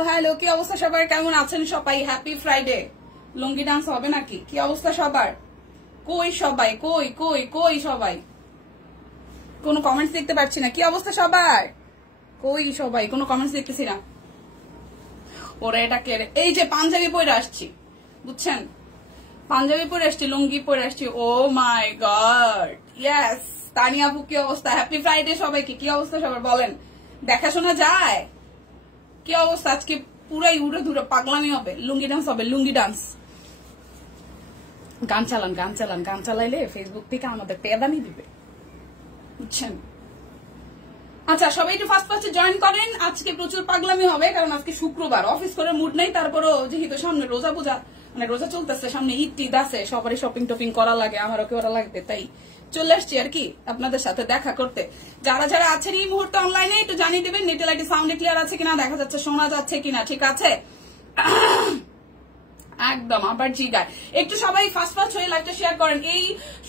Hello hello, কি অবস্থা সবার? কেমন আছেন সবাই? Happy Friday. লুঙ্গি ডান্স হবে নাকি? কি অবস্থা সবার? কই সবাই? কই কই কই সবাই? কোনো কমেন্টস দেখতে পাচ্ছি না। কি অবস্থা সবার? কই সবাই? কোনো কমেন্টস দেখতেছি না। ওরা এটা কেড়ে, এই যে পাঞ্জাবি পরে আসছি, বুঝছেন? পাঞ্জাবি পরে আসছি, লুঙ্গি পরে আসছি। ও মাই গড, ইয়েস। তানিয়া আপু কি অবস্থা? হ্যাপি ফ্রাইডে সবাইকে। কি অবস্থা সবার বলেন? দেখাশোনা যায়? কি অবস্থা? আজকে পুরাই উড়ে ধুরে পাগলামি হবে, লুঙ্গি ডান্স হবে, লুঙ্গি ডান্স। গান চালান, গান চালান, গান চালাইলে ফেসবুক থেকে আমাদের পেদানি দিবে, বুঝছেন? আচ্ছা, সবাই একটু ফার্স্ট ফার্স্টে জয়েন করেন। আজকে প্রচুর পাগলামি হবে, কারণ আজকে শুক্রবার, অফিস করে মুড নেই। তারপরও যেহেতু সামনে রোজা পূজা, মানে রোজা চলতেছে, সামনে ঈদ টিদ আছে, সবারই শপিং টপিং করা লাগে, আমারও করা লাগবে, তাই চলে আসছি আর কি আপনাদের সাথে দেখা করতে। যারা যারা আছেন এই মুহূর্তে অনলাইনে একটু জানিয়ে দেবেন নেটে লাইটে সাউন্ড ক্লিয়ার আছে কিনা, দেখা যাচ্ছে, শোনা যাচ্ছে কিনা, ঠিক আছে? একদম আবার জিগায় একটু সবাই ফার্স্ট ফার্স্ট হয়ে লাইভটা শেয়ার করেন। এই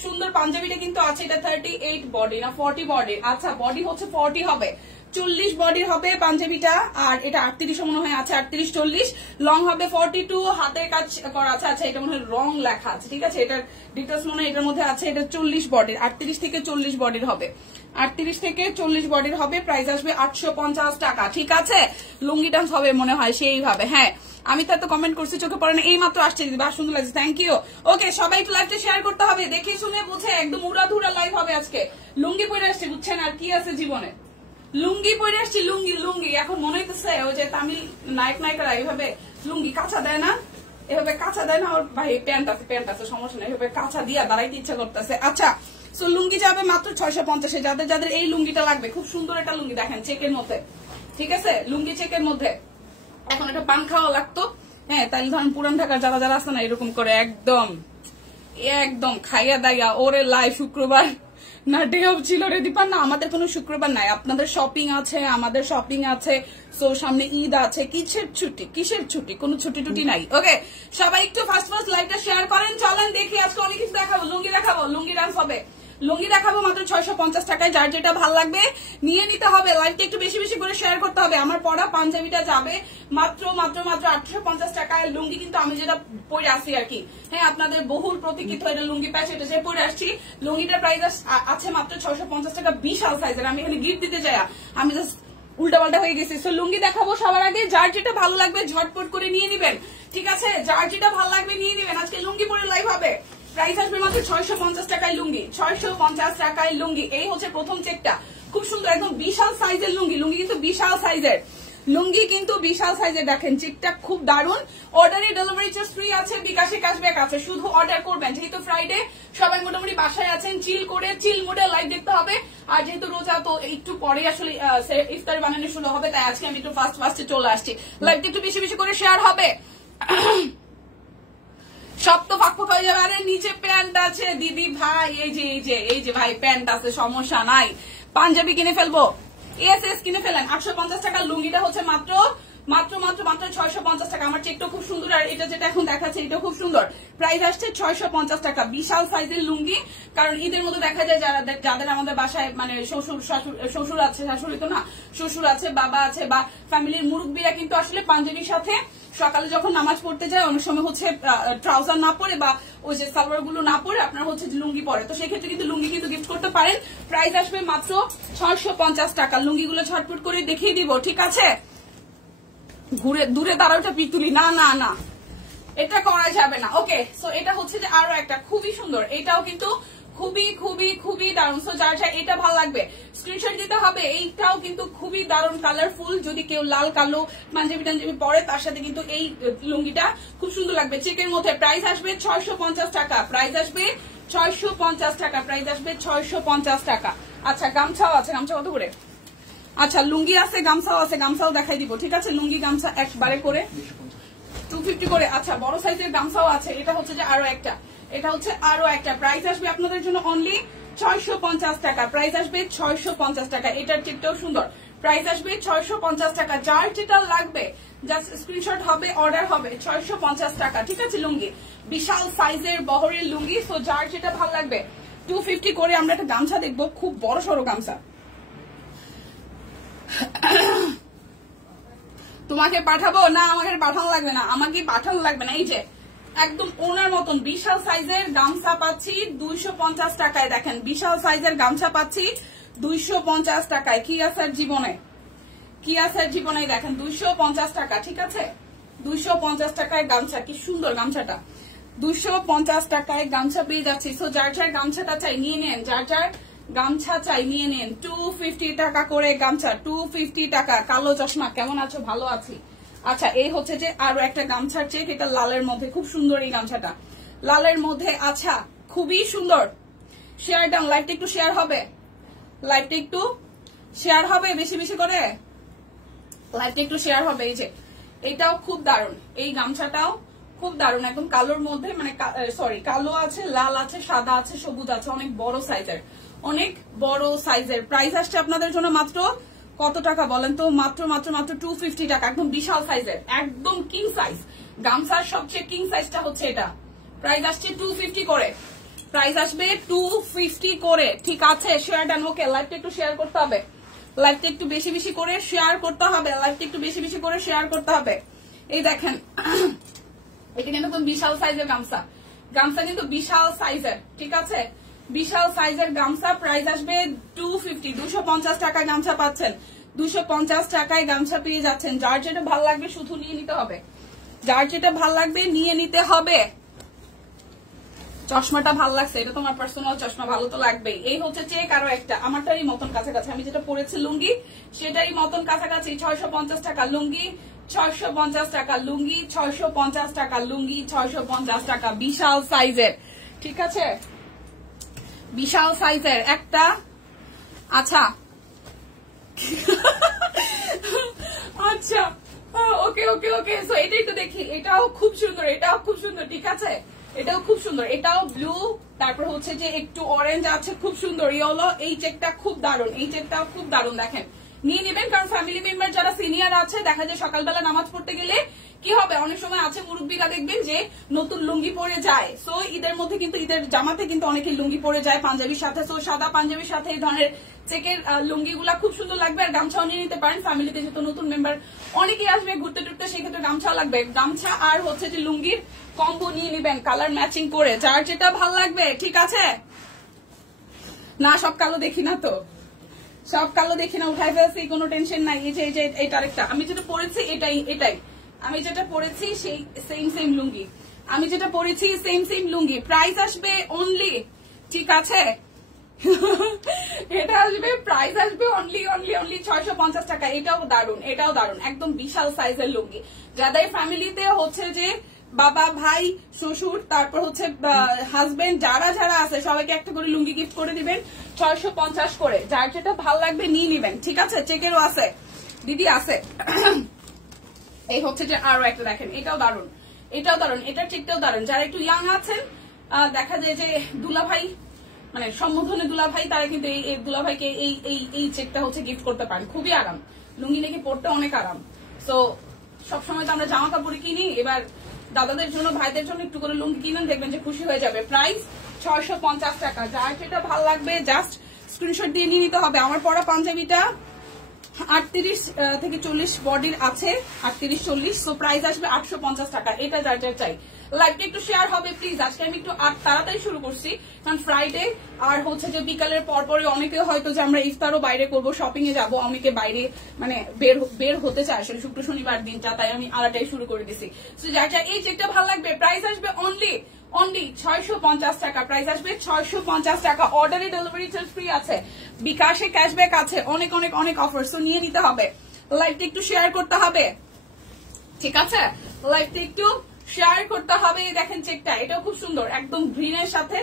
সুন্দর পাঞ্জাবিটা কিন্তু আছে, এটা 38 বডি না 40 বডি? আচ্ছা, বডি হচ্ছে 40 হবে, 40 বডির হবে পাঞ্জাবিটা। আর এটা 38 মনে হয় আছে, 38 40, লং হবে 42, হাতের কাজ করা আছে। আচ্ছা, এটা মনে হয় রং লেখা আছে, ঠিক আছে, এটার ডিটেলস মনে হয় এটার মধ্যে আছে। এটা 40 বডির, 38 থেকে 40 বডির হবে, 38 থেকে 40 বডির হবে। প্রাইস আসবে 850 টাকা, ঠিক আছে? লুঙ্গি ডান্স হবে মনে হয় সেইভাবে। হ্যাঁ, আমি তো কমেন্ট করছি, চোখে পড়ে না, এই মাত্র আসছে দিদি, বাস সুন্দর লাগছে, থ্যাংক ইউ। ওকে, সবাই একটু লাইভটা শেয়ার করতে হবে, দেখে শুনে বুঝে, একদম উড়াধুরা লাইভ হবে আজকে। লুঙ্গি পরে আসছে, বুঝছেন? আর কি আছে জীবনে, লুঙ্গি পরে আসছি, লুঙ্গি লুঙ্গি। এখন মনে হইতেছে ওই যে তামিল নায়ক নায়িকারা এইভাবে লুঙ্গি কাঁচা দেয় না, এভাবে কাঁচা দেয় না, ওর ভাই প্যান্ট আছে, সমস্যা নেই, এভাবে কাঁচা দিয়া দাঁড়াইতে ইচ্ছা করতেছে। আচ্ছা, সো লুঙ্গি যাবে মাত্র 650-এ। যাদের যাদের এই লুঙ্গিটা লাগবে, খুব সুন্দর একটা লুঙ্গি, দেখেন চেকের মধ্যে, ঠিক আছে? লুঙ্গি চেকের মধ্যে। এখন একটা পান খাওয়া লাগতো, হ্যাঁ, তাইলে ধরেন পুরান ঢাকার যারা যারা আছে না, এরকম করে একদম একদম খাইয়া দাইয়া ওরে লাইভ শুক্রবার না ডে অফ ছিল রে দীপান, না আমাদের কোনো শুক্রবার নাই, আপনাদের শপিং আছে, আমাদের শপিং আছে। সো সামনে ঈদ আছে, কিসের ছুটি, কিসের ছুটি? কোনো ছুটি টুটি নাই। ওকে, সবাই একটু ফার্স্ট ফার্স্ট লাইভটা শেয়ার করেন, চলেন দেখি আজকে অনেক কিছু দেখাবো। লুঙ্গি দেখাবো, লুঙ্গি ডান্স হবে, লুঙ্গি দেখাবো মাত্র 650 টাকায়। যার যেটা ভালো লাগবে নিয়ে নিতে হবে। লাইভটা একটু বেশি বেশি করে শেয়ার করতে হবে। আমার পরা পাঞ্জাবিটা যাবে মাত্র মাত্র মাত্র 850 টাকায়। লুঙ্গি কিন্তু আমি যেটা পরে আসি আর কি, হ্যাঁ, আপনাদের বহুল প্রতীক্ষিত এটা লুঙ্গি প্যাচ, এটা যে পরে আসছি। লুঙ্গিটার প্রাইস আছে মাত্র 650 টাকা, বিশাল সাইজের। আমি এখানে গিফট দিতে যাই, আমি জাস্ট উল্টা পাল্টা হয়ে গেছি। সো লুঙ্গি দেখাবো সবার আগে, যার যেটা ভালো লাগবে ঝটপট করে নিয়ে নিবেন, ঠিক আছে? যার যেটা ভালো লাগবে নিয়ে নিবেন। আজকে লুঙ্গি পরে লাইভ হবে। প্রাইস আসবে মাত্র 650 টাকায় লুঙ্গি, 650 টাকায় লুঙ্গি। এই হচ্ছে প্রথম চেকটা, খুব সুন্দর, একদম বিশাল সাইজের লুঙ্গি। লুঙ্গি কিন্তু বিশাল সাইজের, লুঙ্গি কিন্তু বিশাল সাইজের, দেখেন চেকটা খুব দারুণ। অর্ডারে ডেলিভারি চার্জ ফ্রি আছে, বিকাশে ক্যাশব্যাক আছে, শুধু অর্ডার করবেন। যেহেতু ফ্রাইডে সবাই মোটামুটি বাসায় আছেন, চিল করে চিল মোডে লাইভ দেখতে হবে। আর যেহেতু রোজা, তো একটু পরে আসলে ইফতারি বানানো শুরু হবে, তাই আজকে আমি একটু ফার্স্ট ফার্স্টে চলে আসছি। লাইভটা একটু বেশি বেশি করে শেয়ার হবে। সব তো ফাঁক ফাঁক হয়ে যাবে। আরে নিচে প্যান্ট আছে দিদি ভাই, এই যে ভাই প্যান্ট আছে, সমস্যা নাই। পাঞ্জাবি কিনে ফেলবো, এস কিনে ফেলেন। 850 টাকা লুঙ্গিটা হচ্ছে মাত্র মাত্র মাত্র মাত্র 650 টাকা। আমার চেকটা খুব সুন্দর, আর এটা যেটা এখন দেখাচ্ছে এটাও খুব সুন্দর। প্রাইস আসছে 650 টাকা, বিশাল সাইজের লুঙ্গি। কারণ ঈদের মধ্যে দেখা যায় যাদের আমাদের বাসায় মানে শ্বশুর আছে, শাশুড়ি তো না, শ্বশুর আছে, বাবা আছে, বা ফ্যামিলির মুরব্বীরা কিন্তু আসলে পাঞ্জাবির সাথে সকালে যখন নামাজ পড়তে যায় অনেক সময় হচ্ছে ট্রাউজার না পরে বা ওই যে সালোয়ার গুলো না পরে আপনার হচ্ছে লুঙ্গি পরে, তো সেক্ষেত্রে কিন্তু লুঙ্গি কিন্তু গিফট করতে পারেন। প্রাইস আসবে মাত্র 650 টাকা। লুঙ্গিগুলো ছটফট করে দেখিয়ে দিব, ঠিক আছে? ঘুরে দূরে দাঁড়াওটা পিতুলি, না না না, এটা করা যাবে না। ওকে, সো এটা হচ্ছে যে আরো একটা খুবই সুন্দর, এটাও কিন্তু খুবই খুবই খুবই দারুণ। সো যার যা এটা ভালো লাগবে স্ক্রিনশট দিতে হবে। এইটাও কিন্তু খুবই দারুণ, কালারফুল। যদি কেউ লাল কালো পাঞ্জাবি টাঞ্জাবি পরে, তার সাথে কিন্তু এই লুঙ্গিটা খুব সুন্দর লাগবে চেকের মধ্যে। প্রাইস আসবে 650 টাকা, প্রাইস আসবে 650 টাকা, প্রাইস আসবে 650 টাকা। আচ্ছা, গামছাও আছে, গামছা কত করে? আচ্ছা, লুঙ্গি আছে, গামছাও আছে, গামছাও দেখাই দিব, ঠিক আছে? লুঙ্গি গামছা একবারে করে 250 করে। আচ্ছা, বড় সাইজের গামছাও আছে। এটা হচ্ছে যে আরো একটা, এটা হচ্ছে আরো একটা। প্রাইস আসবে আপনাদের জন্য অনলি 650 টাকা, প্রাইস আসবে 650 টাকা। এটার টিপটাও সুন্দর, প্রাইস আসবে 650 টাকা। যার যেটা লাগবে জাস্ট স্ক্রিনশট হবে, অর্ডার হবে। 650 টাকা, ঠিক আছে? লুঙ্গি বিশাল সাইজের বহরের লুঙ্গি। সো যার যেটা ভালো লাগবে 250 করে। আমরা একটা গামছা দেখবো, খুব বড় সড়ো গামছা। তোমাকে পাঠাবো না? আমাকে পাঠানো লাগবে না, আমাকে পাঠানো লাগবে না। এই যে একদম ওনার মতন বিশাল সাইজের গামছা পাচ্ছি 250 টাকায়। দেখেন বিশাল সাইজের গামছা পাচ্ছি 250 টাকায়। কি আছে জীবনে, কি আছে জীবনে, দেখেন 250 টাকা। ঠিক আছে, 250 টাকায় গামছা। কি সুন্দর গামছাটা, 250 টাকায় গামছা পেয়ে যাচ্ছি। সো যার যার গামছাটা চাই নিয়ে নেন, যার যার গামছা চাই নিয়ে নেন। 250 টাকা করে গামছা, 250 টাকা। কালো চশমা কেমন আছো? ভালো আছি। আচ্ছা, এই হচ্ছে যে আরো একটা গামছার চেক, এটা লালের মধ্যে, খুব সুন্দর এই গামছাটা, লালের মধ্যে। আচ্ছা, খুবই সুন্দর। শেয়ার ডাউন, লাইভটা একটু শেয়ার হবে, লাইভটা একটু শেয়ার হবে বেশি বেশি করে, লাইভটা একটু শেয়ার হবে। এই যে এটাও খুব দারুণ, এই গামছাটাও খুব দারুণ, একদম কালোর মধ্যে, মানে সরি কালো আছে, লাল আছে, সাদা আছে, সবুজ আছে, অনেক বড় সাইজের, অনেক বড় সাইজের। প্রাইস আসছে আপনাদের জন্য মাত্র কত টাকা বলেন তো? মাত্র মাত্র মাত্র 250 টাকা। একদম বিশাল সাইজের, একদম কিং সাইজ গামছার সবচেয়ে কিং সাইজটা হচ্ছে এটা। প্রাইস আসছে 250 করে, প্রাইস আসবে 250 করে। ঠিক আছে, শেয়ার ডান। ওকে, লাইভটা একটু শেয়ার করতে হবে, লাইভটা একটু বেশি বেশি করে শেয়ার করতে হবে, লাইভটা একটু বেশি বেশি করে শেয়ার করতে হবে। এই দেখেন এটা কিন্তু বিশাল সাইজের গামছা, গামছা কিন্তু বিশাল সাইজের। ঠিক আছে, বিশাল সাইজের গামছা। প্রাইস আসবে 250, 250 টাকায় গামছা পাচ্ছেন, 250 টাকায় গামছা পেয়ে যাচ্ছেন। যার যেটা ভালো লাগবে শুধু নিয়ে নিতে হবে, যার যেটা ভালো লাগবে নিয়ে নিতে হবে। চশমাটা ভালো লাগছে, এটা তোমার পার্সোনাল চশমা, ভালো তো লাগবেই। এই হচ্ছে চেক আরো একটা, আমারটারই মতন কাছাকাছি, আমি যেটা পরেছি লুঙ্গি সেটারই মতন কাছাকাছি। 650 টাকা লুঙ্গি, 650 টাকা লুঙ্গি, 650 টাকা লুঙ্গি, 650 টাকা। বিশাল সাইজের, ঠিক আছে, বিশাল সাইজের একটা। আচ্ছা আচ্ছা, ওকে ওকে ওকে। সো এটা একটু দেখি, এটাও খুব সুন্দর, এটাও খুব সুন্দর। ঠিক আছে, এটাও খুব সুন্দর, এটাও ব্লু, তারপর হচ্ছে যে একটু অরেঞ্জ আছে, খুব সুন্দর ইয়েলো। এই চেকটা খুব দারুণ, এই চেকটাও খুব দারুণ। দেখেন নিয়ে নেবেন, কারণ ফ্যামিলি মেম্বার যারা সিনিয়র আছে, দেখা যায় সকালবেলা নামাজ পড়তে গেলে কি হবে, অনেক সময় আছে মুরব্বীরা দেখবেন যে নতুন লুঙ্গি পরে যায়। সো ঈদের মধ্যে কিন্তু, ঈদের জামাতে কিন্তু অনেকে লুঙ্গি পরে যায় পাঞ্জাবির সাথে। সো সাদা পাঞ্জাবির সাথে এই ধরনের চেকের লুঙ্গি গুলা খুব সুন্দর লাগবে। আর গামছাও নিয়ে নিতে পারেন, ফ্যামিলিতে যেহেতু নতুন মেম্বার অনেকেই আসবে ঘুরতে টুরতে, সেক্ষেত্রে গামছা লাগবে। গামছা আর হচ্ছে যে লুঙ্গির কম্বো নিয়ে নিবেন, কালার ম্যাচিং করে, যার যেটা ভালো লাগবে। ঠিক আছে, না সব কালো দেখি না তো, সব কালো দেখি না, উঠাই ফেলছি, কোনো টেনশন নাই। এই যে এই যে এটা আরেকটা, আমি যেটা পরেছি এটাই, এটাই আমি যেটা পরেছি সেই সেম সেম লুঙ্গি, আমি যেটা পরেছি সেম সেম লুঙ্গি। প্রাইস আসবে অনলি, ঠিক আছে, এটা আসবে, প্রাইস আসবে অনলি অনলি অনলি 650 টাকা। এটাও দারুন, এটাও দারুন, একদম বিশাল সাইজের লুঙ্গি। যাদের ফ্যামিলিতে হচ্ছে যে বাবা, ভাই, শ্বশুর, তারপর হচ্ছে হাজবেন্ড, যারা যারা আছে সবাইকে একটা করে লুঙ্গি গিফট করে দিবেন 650 করে। যার যেটা ভাল লাগবে নিয়ে নিবেন। ঠিক আছে, চেকেরও আছে দিদি, আছে। এই হচ্ছে যে আরো একটা দেখেন, এটাও দারুন, এটাও দারুন, এটার চেকটাও দারুন। যারা একটু ইয়াং আছেন, দেখা যায় যে দুলাভাই, মানে সম্বোধনে দুলাভাই, তারা কিন্তু এই দুলাভাইকে এই এই এই চেকটা হচ্ছে গিফট করতে পারেন। খুবই আরাম, লুঙ্গি নাকি পড়তে অনেক আরাম। সো সবসময় তো আমরা জামা কাপড় কিনি, এবার দাদাদের জন্য, ভাইদের জন্য একটু করে লুঙ্গি কিনেন, দেখবেন যে খুশি হয়ে যাবে। প্রাইস 650 টাকা। যার যেটা ভালো লাগবে জাস্ট স্ক্রিনশট দিয়ে নিয়ে নিতে হবে। আমার পরা পাঞ্জাবিটা 38 থেকে 40 বডির আছে, 38-40। সো প্রাইস আসবে 850 টাকা। এটা যার যার চাই, লাইভটা একটু শেয়ার হবে প্লিজ। আজকে আমি একটু তাড়াতাড়ি শুরু করছি, কারণ ফ্রাইডে আর হচ্ছে যে বিকালের পরপরই অনেকে হয়তো যে আমরা ইফতারও বাইরে করব, শপিং এ যাবো, অনেকে বাইরে মানে বের হতে চায় আসলে শুক্র শনিবার দিনটা, তাই আমি আলাদাই শুরু করে দিছি। সো যার যার এই চেকটা ভালো লাগবে, প্রাইস আসবে অনলি অনলি 650 টাকা। প্রাইস আসবে 650 টাকা। অর্ডারে ডেলিভারি চার্জ ফ্রি আছে, বিকাশে ক্যাশব্যাক আছে, অনেক অনেক অনেক অফার। সো নিয়ে নিতে হবে, লাইভটা একটু শেয়ার করতে হবে। ঠিক আছে, লাইভটা একটু শেয়ার করতে হবে। দেখেন চেকটা, এটাও খুব সুন্দর, একদম গ্রিনের সাথে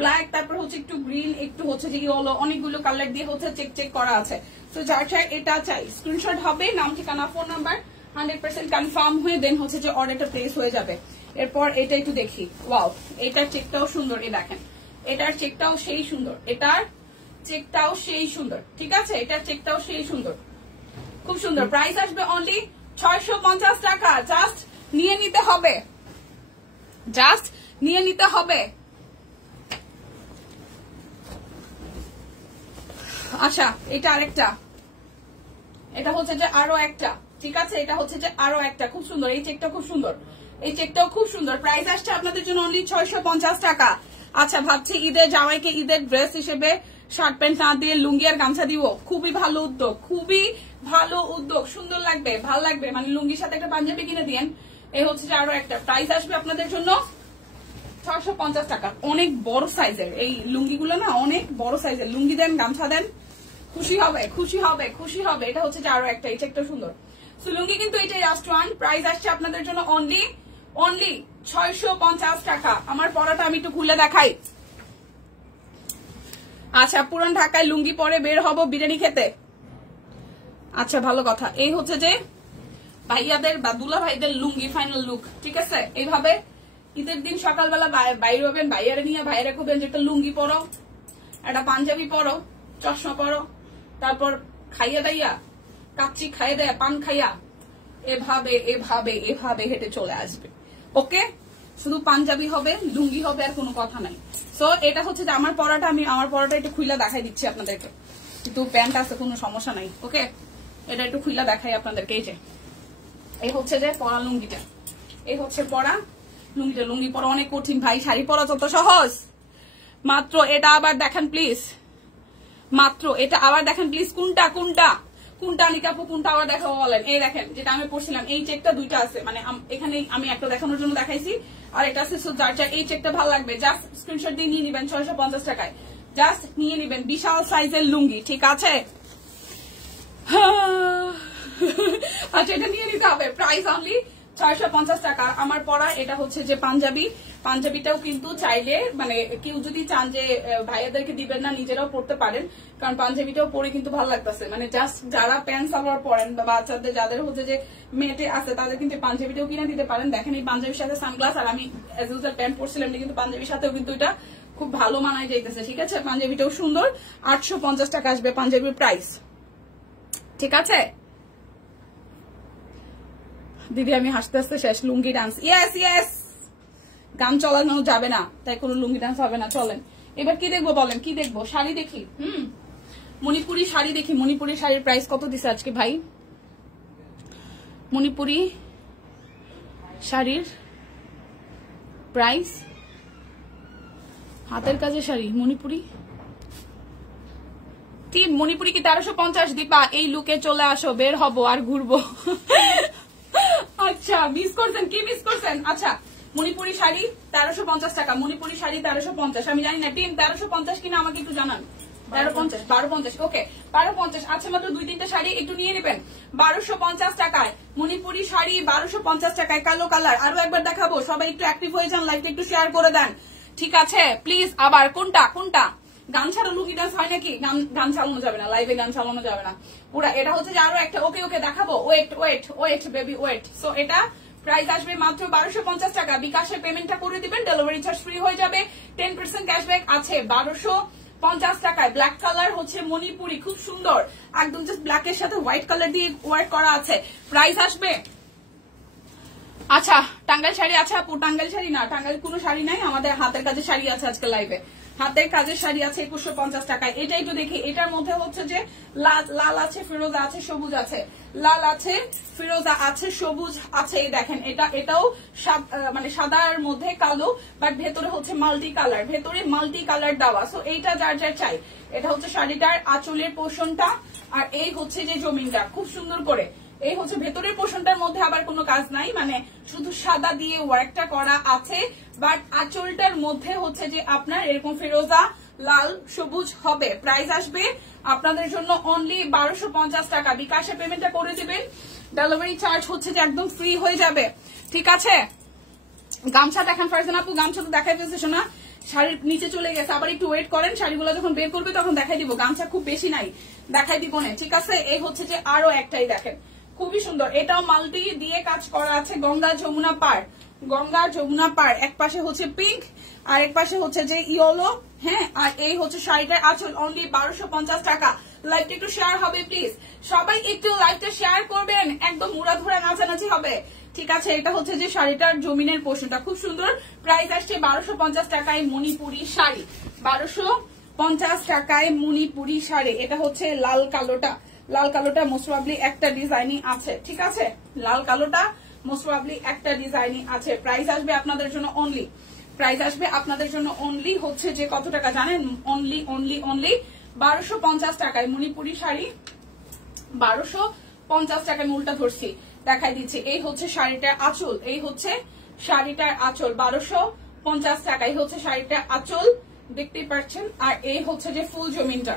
ব্ল্যাক, তারপর হচ্ছে একটু গ্রিন, একটু হচ্ছে যে ইয়েলো, অনেকগুলো কালার দিয়ে হচ্ছে চেক চেক করা আছে। তো যার চাই এটা চাই স্ক্রিনশট হবে, নাম ঠিকানা ফোন নাম্বার 100% কনফার্ম হয়ে দেন হচ্ছে যে অর্ডারটা প্লেস হয়ে যাবে। এরপর এটা একটু দেখি, ওয়াও, এটার চেকটাও সুন্দর। এই দেখেন, এটার চেকটাও সেই সুন্দর, এটার চেকটাও সেই সুন্দর। ঠিক আছে, এটার চেকটাও সেই সুন্দর, খুব সুন্দর। প্রাইস আসবে অনলি 650 টাকা। জাস্ট নিয়ে নিতে হবে, জাস্ট নিয়ে নিতে হবে। আচ্ছা, এটা আরেকটা, এটা হচ্ছে যে আরো একটা, ঠিক আছে, এটা হচ্ছে যে আরো একটা খুব সুন্দর, এই চেকটা খুব সুন্দর, এই চেকটাও খুব সুন্দর। প্রাইস আসছে আপনাদের জন্য অনলি 650 টাকা। আচ্ছা, ভাবছি ঈদের জামাইকে ঈদের ড্রেস হিসেবে শার্ট প্যান্ট না দিয়ে লুঙ্গি আর গামছা দিব। খুবই ভালো উদ্যোগ, খুবই ভালো উদ্যোগ, সুন্দর লাগবে, ভালো লাগবে। মানে লুঙ্গির সাথে একটা পাঞ্জাবি কিনে দিয়েন। এই হচ্ছে যে আরো একটা। প্রাইস আসবে আপনাদের জন্য 650 টাকা। অনেক বড় সাইজের এই লুঙ্গিগুলো না, অনেক বড় সাইজের। লুঙ্গি দেন, গামছা দেন, খুশি হবে, খুশি হবে, খুশি হবে। এটা হচ্ছে যে আরো একটা, এই চেকটা সুন্দর। সো লুঙ্গি কিন্তু এটাই লাস্ট ওয়ান। প্রাইস আসছে আপনাদের জন্য অনলি 650 টাকা। আমার পরাটা আমি একটু খুলে দেখাই। আচ্ছা, পুরান ঢাকায় লুঙ্গি পরে বের হব বিরিয়ানি খেতে। আচ্ছা, ভালো কথা। এই হচ্ছে যে ভাইয়াদের বা দুলা ভাইদের লুঙ্গি ফাইনাল লুক। ঠিক আছে, এইভাবে ঈদের দিন সকালবেলা বাইরে হবেন, ভাইয়ারে নিয়ে ভাইয়ারে খুবেন যে একটা লুঙ্গি পরো, একটা পাঞ্জাবি পরো, চশমা পরো, তারপর খাইয়া দাইয়া কাচ্চি খাইয়ে দেয়, পান খাইয়া এভাবে এভাবে এভাবে হেঁটে চলে আসবে। ওকে, শুধু পাঞ্জাবি হবে, লুঙ্গি হবে, আর কোনো কথা নাই। সো এটা হচ্ছে যে আমার পরাটা, আমি আমার পরাটা একটু খুইলা দেখাই দিচ্ছি আপনাদেরকে। কিন্তু প্যান্ট আছে, কোনো সমস্যা নাই। ওকে, এটা একটু খুইলা দেখাই আপনাদেরকে। এই যে এই হচ্ছে যে পরা লুঙ্গিটা, এই হচ্ছে পরা লুঙ্গিটা। লুঙ্গি পরা অনেক কঠিন ভাই, শাড়ি পরা যত সহজ। মাত্র এটা আবার দেখেন প্লিজ, মাত্র এটা আবার দেখেন প্লিজ। কোনটা কোনটা কোনটা নিকাপু, কোনটা আবার দেখাবো বলেন? এই দেখেন, যেটা আমি পড়ছিলাম, এই চেকটা দুইটা আছে। মানে এখানে আমি একটা দেখানোর জন্য দেখাইছি, আর এটা আছে। যার যার এই চেকটা ভালো লাগবে জাস্ট স্ক্রিনশট দিয়ে নিয়ে নিবেন 650 টাকায়। জাস্ট নিয়ে নিবেন, বিশাল সাইজের লুঙ্গি। ঠিক আছে, আচ্ছা, এটা নিয়ে নিতে হবে। প্রাইস অনলি 650 টাকা। আমার পরা এটা হচ্ছে যে পাঞ্জাবি। পাঞ্জাবিটাও কিন্তু চাইলে, মানে কেউ যদি চান যে ভাইয়াদেরকে দিবেন না, নিজেরাও পড়তে পারেন, কারণ পাঞ্জাবিটাও পরে কিন্তু ভালো লাগতেছে। মানে জাস্ট যারা প্যান্ট সালোয়ার পরেন বা বাচ্চাদের যাদের হচ্ছে যে মেয়েটে আছে, তাদের কিন্তু পাঞ্জাবিটাও কিনে দিতে পারেন। দেখেন, এই পাঞ্জাবির সাথে সানগ্লাস, আর আমি এজ ইউজুয়াল প্যান্ট পরছিলাম, কিন্তু পাঞ্জাবির সাথেও কিন্তু এটা খুব ভালো মানায় যাইতেছে। ঠিক আছে, পাঞ্জাবিটাও সুন্দর। 850 টাকা আসবে পাঞ্জাবির প্রাইস। ঠিক আছে দিদি, আমি হাসতে হাসতে শেষ। লুঙ্গি ডান্স, ইয়েস ইয়েস, গান চালানো যাবে না, তাই কোনো লুঙ্গি ডান্স হবে না। চলেন এবার কি দেখবো বলেন, কি দেখবো? শাড়ি দেখি। মণিপুরি শাড়ি দেখি। মণিপুরি শাড়ির প্রাইস কত দিছে আজকে ভাই? মণিপুরি শাড়ির প্রাইস, হাতের কাজের শাড়ি মণিপুরি মণিপুরি কি 1350? দীপা, এই লুকে চলে আসো, বের হবো আর ঘুরবো। আচ্ছা, মিস করছেন, কি মিস করছেন? আচ্ছা, মণিপুরি শাড়ি 1350 টাকা। মণিপুরি শাড়ি 1350। আমি জানি না টিম 1350 কিনা, আমাকে একটু জানান। 1350, 1250। ওকে, 1250। আচ্ছা, মাত্র 2-3টা শাড়ি একটু নিয়ে নেবেন 1250 টাকায়। মণিপুরি শাড়ি 1250 টাকায়, কালো কালার। আরো একবার দেখাবো, সবাই একটু অ্যাক্টিভ হয়ে যান, লাইভটা একটু শেয়ার করে দেন। ঠিক আছে প্লিজ। আবার কোনটা কোনটা? গান ছাড়া লুঙ্গি ডান্স হয় নাকি? গান চালানো যাবে না, লাইভে গান চালানো যাবে না পুরা। এটা হচ্ছে যে আরো একটা। ওকে ওকে, দেখাবো। Wait wait wait baby wait. So এটা প্রাইস আসবে মাত্র 1250 টাকা। বিকাশে পেমেন্টটা করে দিবেন, ডেলিভারি চার্জ ফ্রি হয়ে যাবে। 10% ক্যাশব্যাক আছে 1250 টাকায়। ব্ল্যাক কালার হচ্ছে মণিপুরি, খুব সুন্দর, একদম জাস্ট ব্ল্যাকের সাথে হোয়াইট কালার দিয়ে ওয়ার্ক করা আছে। প্রাইস আসবে। আচ্ছা, টাঙ্গাইল শাড়ি আছে আপু? টাঙ্গাইল শাড়ি না, টাঙ্গাইল কোনো শাড়ি নাই, আমাদের হাতের কাজের শাড়ি আছে আজকে লাইভে। হাতের কাজের শাড়ি আছে 2150 টাকায়। এটা একটু দেখি। এটার মধ্যে হচ্ছে যে লাল আছে, ফিরোজা আছে, সবুজ আছে। লাল আছে, ফিরোজা আছে, সবুজ আছে। এই দেখেন, এটাও মানে সাদার মধ্যে কালো, বাট ভেতরে হচ্ছে মাল্টি কালার, ভেতরে মাল্টি কালার দেওয়া। সো এইটা যার যার চাই। এটা হচ্ছে শাড়িটার আঁচলের পোর্শনটা, আর এই হচ্ছে যে জমিনটা খুব সুন্দর করে। এই হচ্ছে ভেতরের পোর্শনটার মধ্যে আবার কোনো কাজ নাই, মানে শুধু সাদা দিয়ে ওয়ার্কটা করা আছে, বাট আঁচলটার মধ্যে হচ্ছে যে আপনার এরকম ফিরোজা, লাল, সবুজ হবে। প্রাইস আসবে আপনাদের জন্য অনলি 1250 টাকা। বিকাশে পেমেন্টটা করে দিবেন, ডেলিভারি চার্জ হচ্ছে যে একদম ফ্রি হয়ে যাবে। ঠিক আছে, গামছা দেখেন ফারজানা আপু, গামছা তো দেখাই ফেলছে শোনা, শাড়ির নিচে চলে গেছে। আবার একটু ওয়েট করেন, শাড়িগুলো যখন বের করবে তখন দেখাই দিব। গামছা খুব বেশি নাই, দেখাই দিব না। ঠিক আছে, এই হচ্ছে যে আরো একটাই দেখেন, খুবই সুন্দর। এটাও মাল্টি দিয়ে কাজ করা আছে। গঙ্গা যমুনা পার, গঙ্গা যমুনা পার। এক পাশে হচ্ছে পিঙ্ক, আর এক পাশে হচ্ছে যে ইয়েলো। হ্যাঁ, আর এই হচ্ছে শাড়িটার আঁচল। অনলি 1250 টাকা। লাইভটা একটু শেয়ার হবে প্লিজ, সবাই একটু লাইভটা শেয়ার করবেন, একদম মুড়াধুরা নাচানাচি হবে। ঠিক আছে, এটা হচ্ছে যে শাড়িটার জমিনের পোর্শনটা খুব সুন্দর। প্রাইস আসছে 1250 টাকায় মণিপুরি শাড়ি। 1250 টাকায় মণিপুরি শাড়ি। এটা হচ্ছে লাল কালোটা, লাল কালোটা মোস্ট প্রবাবলি একটা ডিজাইনই আছে, ঠিক আছে? লাল কালোটা মোস্ট প্রবাবলি একটা ডিজাইনই আছে। প্রাইস আসবে আপনাদের জন্য অনলি, প্রাইস আসবে আপনাদের জন্য অনলি হচ্ছে যে কত টাকা জানেন? অনলি অনলি অনলি 1250 টাকায় মণিপুরি শাড়ি, 1250 টাকায়। মূলটা ধরছি, দেখাই দিচ্ছি। এই হচ্ছে শাড়িটার আঁচল, এই হচ্ছে শাড়িটার আঁচল, 1250 টাকা। এই হচ্ছে শাড়িটার আঁচল, দেখতেই পাচ্ছেন। আর এই হচ্ছে যে ফুল জমিনটা,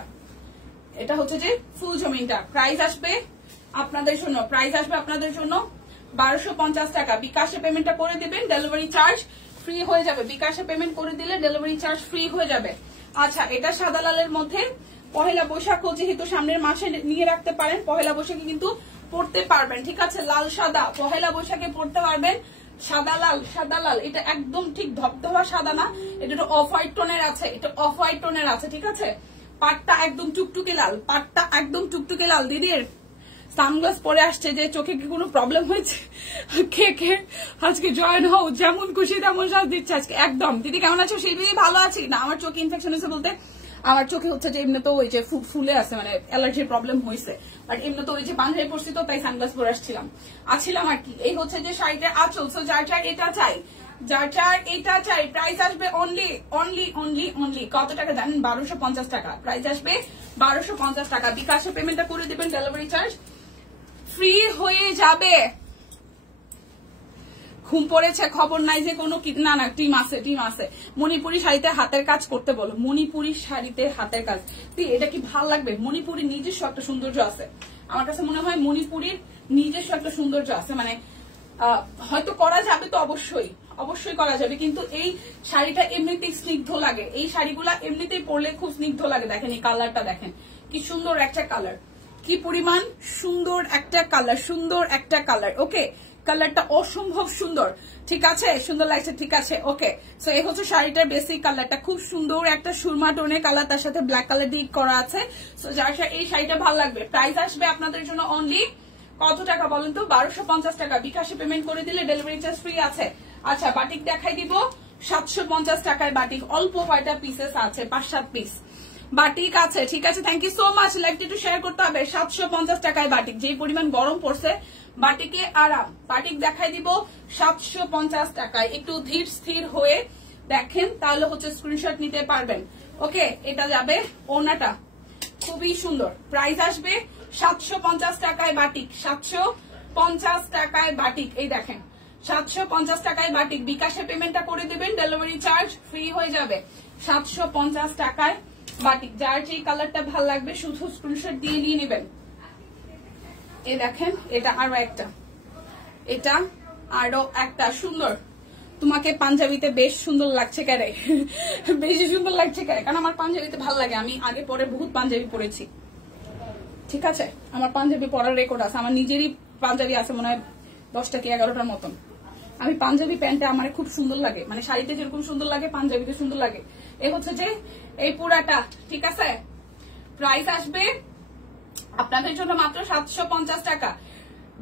এটা হচ্ছে যে ফুল জমিনটা। প্রাইস আসবে আপনাদের জন্য, প্রাইস আসবে আপনাদের জন্য 1250 টাকা। বিকাশে পেমেন্টটা করে দিবেন, ডেলিভারি চার্জ ফ্রি হয়ে যাবে। বিকাশে পেমেন্ট করে দিলে ডেলিভারি চার্জ ফ্রি হয়ে যাবে। আচ্ছা, এটা সাদা লালের মধ্যে পহেলা বৈশাখ যেহেতু সামনের মাসে নিয়ে রাখতে পারেন, পহেলা বৈশাখে কিন্তু পড়তে পারবেন, ঠিক আছে? লাল সাদা পহেলা বৈশাখে পড়তে পারবেন। সাদা লাল, সাদা লাল, এটা একদম ঠিক ধবধবা সাদা না, এটা একটু অফ হোয়াইট টোনের আছে, এটা অফ হোয়াইট টোনের আছে, ঠিক আছে? পাটটা একদম টুকটুকে লাল, পাটটা একদম টুকটুকে লাল। দিদির সানগ্লাস পরে আসছে যে চোখে কি কোনো প্রবলেম হয়েছে? কে কে আজকে জয়েন হও, যেমন খুশি তেমন সাজ দিচ্ছে আজকে। একদম দিদি কেমন আছো? সেই দিদি ভালো আছি না, আমার চোখে ইনফেকশন হয়েছে বলতে আমার চোখে হচ্ছে যে এমনি তো ওই যে ফুলে আছে, মানে অ্যালার্জির প্রবলেম হয়েছে, বাট এমনি তো ওই যে পাঞ্জাবি পড়ছি তো তাই সানগ্লাস পরে আসছিলাম আর কি। এই হচ্ছে যে শাড়িটা আঁচল। সো যার যার এটা চাই, যার যার এটা চাই, প্রাইস আসবে অনলি অনলি অনলি অনলি কত টাকা জানেন? 1250 টাকা। প্রাইস আসবে 1250 টাকা। বিকাশে পেমেন্টটা করে দিবেন, ডেলিভারি চার্জ ফ্রি হয়ে যাবে। ঘুম পড়েছে খবর নাই যে কোনো, না না টিম আছে, টিম আছে। মণিপুরি শাড়িতে হাতের কাজ করতে বলো, মণিপুরি শাড়িতে হাতের কাজ। এটা কি ভাল লাগবে? মণিপুরির নিজস্ব একটা সৌন্দর্য আছে, আমার কাছে মনে হয় মণিপুরির নিজস্ব একটা সৌন্দর্য আছে। মানে হয়তো করা যাবে তো অবশ্যই, অবশ্যই করা যাবে, কিন্তু এই শাড়িটা এমনিতেই স্নিগ্ধ লাগে। এই শাড়িগুলা এমনিতেই পরলে খুব স্নিগ্ধ লাগে। দেখেন এই কালারটা, দেখেন কি সুন্দর একটা কালার, কি পরিমাণ সুন্দর একটা কালার, সুন্দর একটা কালার। ওকে, কালারটা অসম্ভব সুন্দর, ঠিক আছে? সুন্দর লাগছে, ঠিক আছে? ওকে, সো এই হচ্ছে শাড়িটার বেসিক কালারটা, খুব সুন্দর একটা সুরমা টোনের কালার, তার সাথে ব্ল্যাক কালার দিয়ে করা আছে। সো যার এই শাড়িটা ভালো লাগবে। প্রাইস আসবে আপনাদের জন্য অনলি কত টাকা বলেন তো? 1250 টাকা। বিকাশে পেমেন্ট করে দিলে ডেলিভারি চার্জ ফ্রি আছে। আচ্ছা, বাটিক দেখাই দিব, 750 টাকার বাটিক, অল্প কয়টা পিসেস আছে, 5-7 পিস বাটিক আছে, ঠিক আছে? Thank you so much. লাইভটা একটু শেয়ার করতে হবে। 750 টাকায় বাটিক, যেই পরিমাণ গরম পড়ছে বাটিকে আরাম। বাটিক দেখাই দিব 750 টাকায়। একটু ধীর স্থির হয়ে দেখেন, তাহলে হচ্ছে স্ক্রিনশট নিতে পারবেন। ওকে, এটা যাবে ওনাটা, খুবই সুন্দর। প্রাইস আসবে 750 টাকায় বাটিক, 750 টাকায় বাটিক। এই দেখেন 750 টাকায় বাটিক। বিকাশে পেমেন্টটা করে দিবেন, ডেলিভারি চার্জ ফ্রি হয়ে যাবে। 750 টাকায় বাটিক। যার যে কালারটা ভালো লাগবে শুধু স্ক্রিনশট দিয়ে নিয়ে নেবেন। এই দেখেন, এটা আরো একটা, এটা আরো একটা সুন্দর। তোমাকে পাঞ্জাবিতে বেশ সুন্দর লাগছে কেরে? বেশি সুন্দর লাগছে কেরে? কারণ আমার পাঞ্জাবিতে ভালো লাগে, আমি আগে পরে বহুত পাঞ্জাবি পরেছি, ঠিক আছে? আমার পাঞ্জাবি পরার রেকর্ড আছে, আমার নিজেরই পাঞ্জাবি আছে মনে হয় 10টা কি 11টার মতন। আমি পাঞ্জাবি প্যান্টটা আমার খুব সুন্দর লাগে, মানে শাড়িতে যেরকম সুন্দর লাগে পাঞ্জাবিতে সুন্দর লাগে। এই হচ্ছে যে এই পুরাটা, ঠিক আছে? প্রাইস আসবে আপনাদের জন্য মাত্র 750 টাকা।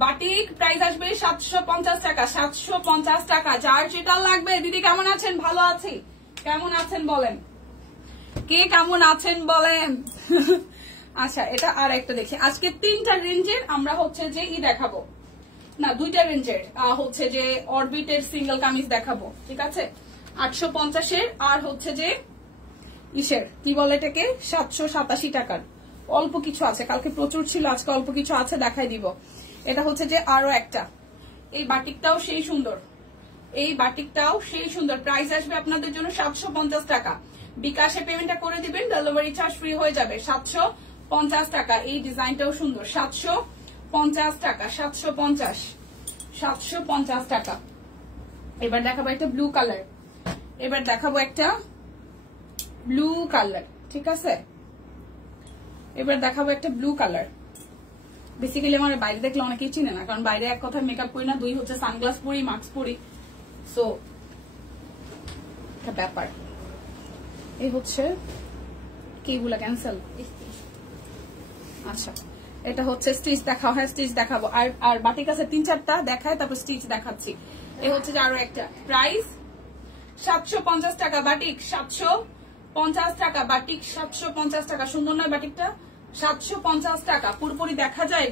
বাটিক প্রাইস আসবে 750 টাকা, 750 টাকা। যার যেটা লাগবে। দিদি কেমন আছেন? ভালো আছি। কেমন আছেন বলেন, কে কেমন আছেন বলেন? আচ্ছা, এটা আর একটা দেখি। আজকে 3টা রেঞ্জের আমরা হচ্ছে যে দেখাবো, না 2টা রেঞ্জের হচ্ছে যে অরবিটের সিঙ্গেল কামিজ দেখাবো, ঠিক আছে? 850-এর আর হচ্ছে যে ইসের কি বলে এটাকে 787 টাকার। অল্প কিছু আছে, কালকে প্রচুর ছিল, আজকে অল্প কিছু আছে, দেখাই দিব। এটা হচ্ছে যে আরো একটা। এই বাটিকটাও সেই সুন্দর, এই বাটিকটাও সেই সুন্দর। প্রাইস আসবে আপনাদের জন্য 750 টাকা। বিকাশে পেমেন্টটা করে দিবেন, ডেলিভারি চার্জ ফ্রি হয়ে যাবে। 750 টাকা। এই ডিজাইনটাও সুন্দর, 750 টাকা, 750 টাকা। এবার দেখাবো একটা ব্লু কালার, এবার দেখাবো একটা ব্লু কালার, ঠিক আছে? এবার দেখাবো একটা ব্লু কালার। বেসিক্যালি আমার বাইরে দেখলে অনেকেই চিনে না, কারণ বাইরে এক কথা মেকআপ করি না, 2 হচ্ছে সানগ্লাস পরি, মাস্ক পরি, সো একটা ব্যাপার। এই হচ্ছে কিগুলা ক্যান্সেল। আচ্ছা, এটা হচ্ছে স্টিচ দেখাও, হ্যাঁ স্টিচ দেখাবো। আর বাটিক আছে 3-4টা, দেখায় তারপর স্টিচ দেখাচ্ছি। এই হচ্ছে যে আরো একটা। প্রাইস 750 টাকা বাটিক, 750 টাকা বাটিক, 750 টাকা। সুন্দর নয় বাটিকটা? 750 টাকা। পুরোপুরি দেখা যায়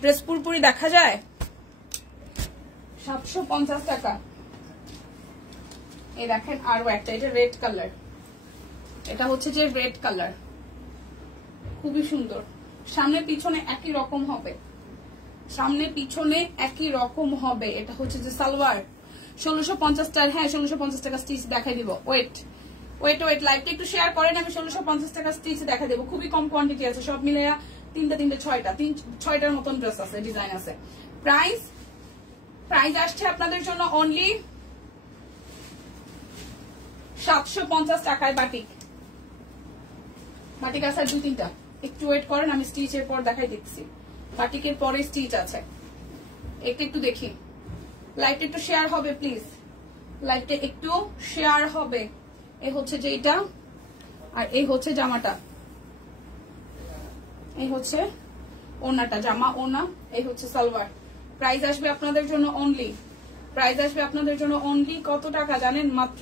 ড্রেস পুরোপুরি দেখা যায়। 750 টাকা। এই দেখেন আরো একটা, এটা রেড কালার, এটা হচ্ছে যে রেড কালার, খুবই সুন্দর। সামনে পিছনে একই রকম হবে, সামনে পিছনে একই রকম হবে। এটা হচ্ছে যে সালোয়ার। 1650 টাকা। হ্যাঁ 1650 টাকা স্টিচ দেখাই দিব। ওয়েট ওয়েট ওয়েট, লাইভটা একটু শেয়ার করেন, আমি 1650 টাকা স্টিচ দেখা দেবো। খুবই কম কোয়ান্টিটি আছে, সব মিলে ছয়টার মতন ড্রেস আছে, ডিজাইন আছে। প্রাইস আসছে আপনাদের জন্য অনলি 750 টাকায়। বাটিক আছে 2-3টা, একটু ওয়েট করেন, আমি স্টিচের পর দেখাই দিচ্ছি। বাটিকের পরে স্টিচ আছে, একটু দেখি। লাইভটা একটু শেয়ার হবে প্লিজ, লাইভটা একটু শেয়ার হবে। এই হচ্ছে যে এটা, আর এই হচ্ছে জামাটা, এই হচ্ছে ওনাটা, জামা ওনা, এই হচ্ছে সালোয়ার। প্রাইস আসবে আপনাদের জন্য অনলি কত টাকা জানেন? মাত্র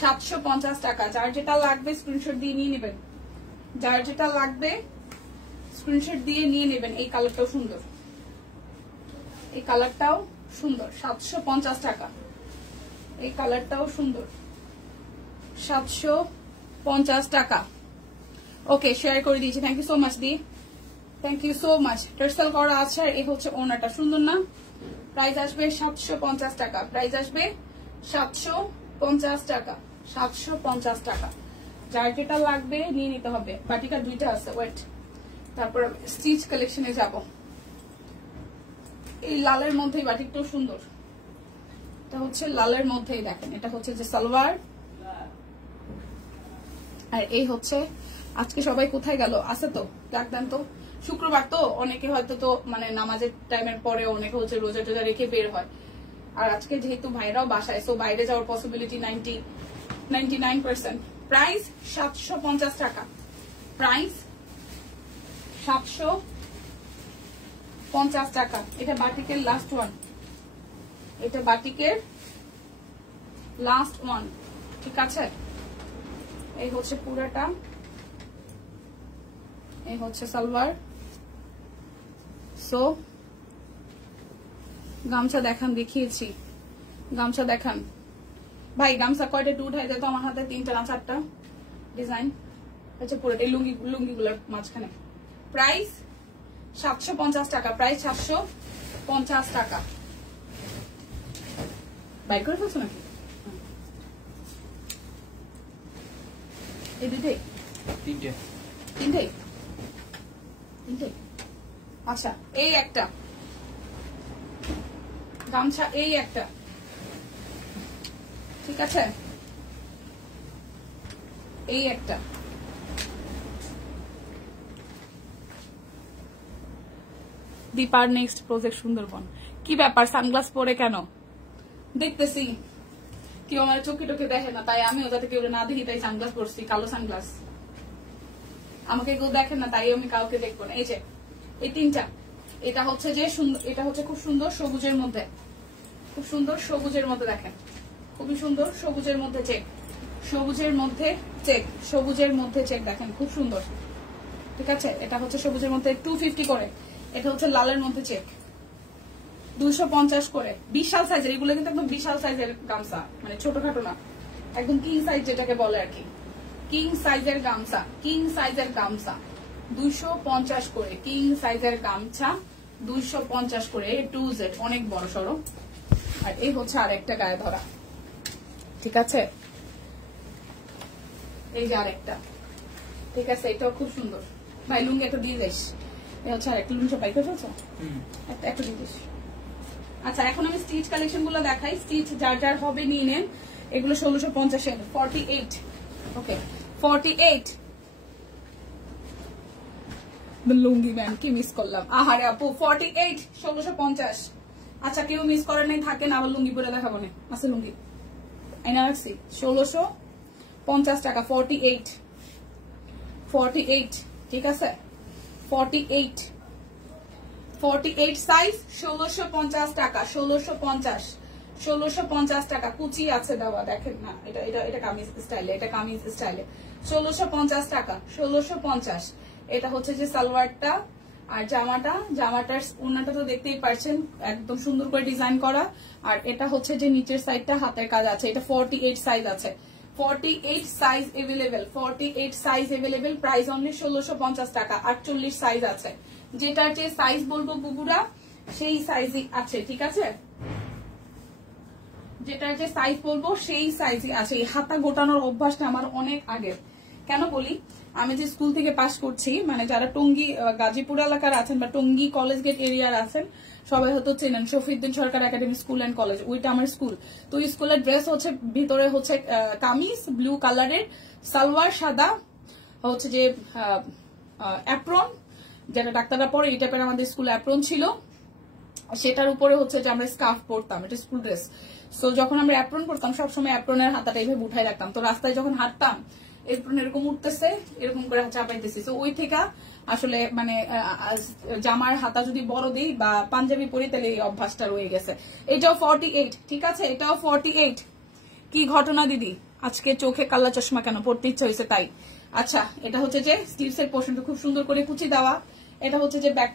750 টাকা। যার যেটা লাগবে স্ক্রিনশট দিয়ে নিয়ে নেবেন, যার যেটা লাগবে স্ক্রিনশট দিয়ে নিয়ে নেবেন। এই কালারটাও সুন্দর, এই কালারটাও সুন্দর, 750 টাকা। এই কালারটাও সুন্দর, 750 টাকা। ওকে, শেয়ার করে দিয়েছি। থ্যাংক ইউ সো মাচ দি, থ্যাংক ইউ সো মাচ। টার্সেল করা আছে, আর এই হচ্ছে ওনাটা, সুন্দর না? প্রাইস আসবে 750 টাকা। প্রাইস আসবে 750 টাকা, 750 টাকা। যার যেটা লাগবে নিয়ে নিতে হবে। বাটিকা 2টা আছে, ওয়েট। তারপর স্টিচ কালেকশনে যাব। এই লালের মধ্যেই বাটিকটাও সুন্দর, এটা হচ্ছে লালের মধ্যেই, দেখেন এটা হচ্ছে যে সালোয়ার, আর এই হচ্ছে। আজকে সবাই কোথায় গেল? আছে তো, ডাক দেন তো। শুক্রবার তো অনেকে হয়তো তো মানে নামাজের টাইমের পরে অনেকে হচ্ছে রোজা টোজা রেখে বের হয়, আর আজকে যেহেতু ভাইরাও বাসায়, সো বাইরে যাওয়ার পসিবিলিটি 99%। প্রাইস 750 টাকা। প্রাইস 750 টাকা। এটা বাটিকের লাস্ট ওয়ান, এটা বাটিকের লাস্ট ওয়ান, ঠিক আছে? এই হচ্ছে পুরাটা, এই হচ্ছে সালোয়ার। সো গামছা দেখান, দেখিয়েছি। গামছা দেখান ভাই, গামছা কয়টা টু উঠাই যায় তো আমার হাতে? 3টা না 4টা ডিজাইন আচ্ছা, পুরোটাই লুঙ্গিগুলোর মাঝখানে। প্রাইস 750 টাকা। প্রাইস 750 টাকা। বাইর করে ফেলছো নাকি? এই দুইটাই? তিনটে। আচ্ছা, এই একটা গামছা, এই একটা, ঠিক আছে? এই একটা। দীপার নেক্সট প্রজেক্ট সুন্দরবন। কি ব্যাপার, সানগ্লাস পরে কেন? দেখতেছি কেউ আমার চোখে টোকে দেখে না, তাই আমিও যাতে কেউ না দেখি তাই সানগ্লাস পরছি, কালো সানগ্লাস। আমাকে কেউ দেখে না তাই আমি কাউকে দেখবো না। এই যে এই 3টা, এটা হচ্ছে যে সুন্দর, এটা হচ্ছে খুব সুন্দর সবুজের মধ্যে, খুব সুন্দর সবুজের মধ্যে, দেখেন খুবই সুন্দর সবুজের মধ্যে চেক, সবুজের মধ্যে চেক, সবুজের মধ্যে চেক, দেখেন খুব সুন্দর, ঠিক আছে? এটা হচ্ছে সবুজের মধ্যে 250 করে। এটা হচ্ছে লালের মধ্যে চেক, 250 করে। বিশাল সাইজের, এগুলো কিন্তু একদম বিশাল সাইজের গামছা, মানে ছোটখাটো না, একদম কিং সাইজ যেটাকে বলে আর কি। কিং সাইজের গামছা, কিং সাইজের গামছা 250 করে। কিং সাইজের গামছা 250 করে, A to Z, অনেক বড় সড়ো। আর এই হচ্ছে আরেকটা গায়ে ধরা, ঠিক আছে? এই যে আরেকটা, ঠিক আছে? এটাও খুব সুন্দর। ভাই লুঙ্গি একটা দিয়ে দিস। এই হচ্ছে আরেকটা লুঙ্গি, পাইতে চলছে একটা দিয়ে দিস। আচ্ছা, এখন আমি স্টিচ কালেকশন গুলো দেখাই। স্টিচ যার যার হবে নিয়ে নেন। এগুলো 1650 48। ওকে, 48 লুঙ্গি ম্যাম, কি মিস করলাম, আহারে আপু। 48 1650। আচ্ছা, কেউ মিস করেন নাই থাকেন, আবার লুঙ্গি পরে দেখাবো না। আছে লুঙ্গি আইনা রাখছি, 1650 টাকা। 48 ঠিক আছে? 48 সাইজ 1650 টাকা। 1650 1650 টাকা। কুচি আছে দেওয়া, দেখেন না, এটা এটা এটা কামিজ স্টাইলে, এটা কামিজ স্টাইলে 1650 টাকা, 1650। এটা হচ্ছে যে সালোয়ারটা, আর জামাটার ওড়নাটা তো দেখতেই পাচ্ছেন, একদম সুন্দর করে ডিজাইন করা। আর এটা হচ্ছে যে নিচের সাইডটা হাতের কাজ আছে। এটা 48 সাইজ আছে, 48 size available, 48 size available. Price only 1650 টাকা। 48 সাইজ আছে, যেটার যে সাইজ বলবো বুবুরা সেই সাইজই আছে, ঠিক আছে? যেটার যে সাইজ বলবো সেই সাইজই আছে। এই হাতা গোটানোর অভ্যাসটা আমার অনেক আগের। কেন বলি, আমি যে স্কুল থেকে পাশ করছি, মানে যারা টঙ্গী গাজীপুর এলাকার আছেন বা টঙ্গী কলেজ গেট এরিয়ার আছেন, সবাই হয়তো চেনেন শফিউদ্দিন সরকার একাডেমি স্কুল এন্ড কলেজ, ওইটা আমার স্কুল। তো স্কুলের ড্রেস হচ্ছে ভিতরে হচ্ছে কামিজ ব্লু কালারের, সালোয়ার সাদা, হচ্ছে যে অ্যাপ্রন, যেটা ডাক্তাররা পরে, এই টাইপের আমাদের স্কুল অ্যাপ্রন ছিল। সেটার উপরে হচ্ছে যে আমরা স্কার্ফ পরতাম, এটা স্কুল ড্রেস। সো যখন আমরা অ্যাপ্রন পরতাম, সবসময় অ্যাপ্রনের হাতাটা এইভাবে উঠাই রাখতাম। তো রাস্তায় যখন হাঁটতাম, এপ্রন এরকম উঠতেছে, এরকম করে চাপাইতেছি। তো ওই থেকে আসলে মানে জামার হাতা যদি বড় দিই বা পাঞ্জাবি পরি, তাহলে এই অভ্যাসটা রয়ে গেছে। এটাও 48, ঠিক আছে? এটাও 48। কি ঘটনা দিদি, আজকে চোখে কাল্লা চশমা কেন? পড়তে ইচ্ছা হয়েছে তাই। আচ্ছা, এটা হচ্ছে যে স্লিভস এর পোর্শনটা খুব সুন্দর করে কুচি দেওয়া। এটা হচ্ছে যে ব্যাক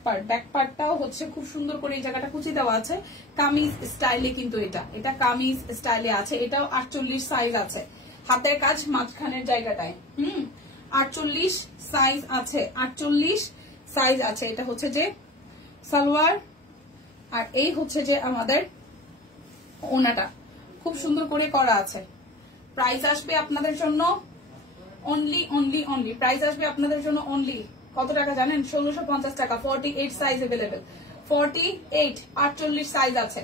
পার্টটাও হচ্ছে খুব সুন্দর করে এই জায়গাটা কুচি দেওয়া আছে। কামিজ স্টাইলে কিন্তু এটা কামিজ স্টাইলে আছে। এটাও 48 সাইজ আছে, হাতের কাজ মাঝখানের জায়গাটায়। 48 সাইজ আছে, 48 সাইজ আছে। এটা হচ্ছে যে সালোয়ার, আর এই হচ্ছে যে আমাদের ওনাটা খুব সুন্দর করে করা আছে। প্রাইস আসবে আপনাদের জন্য অনলি প্রাইস আসবে আপনাদের জন্য অনলি কত টাকা জানেন? 1650 টাকা। 48 সাইজ এভেলেবেল, 48, 48 সাইজ আছে,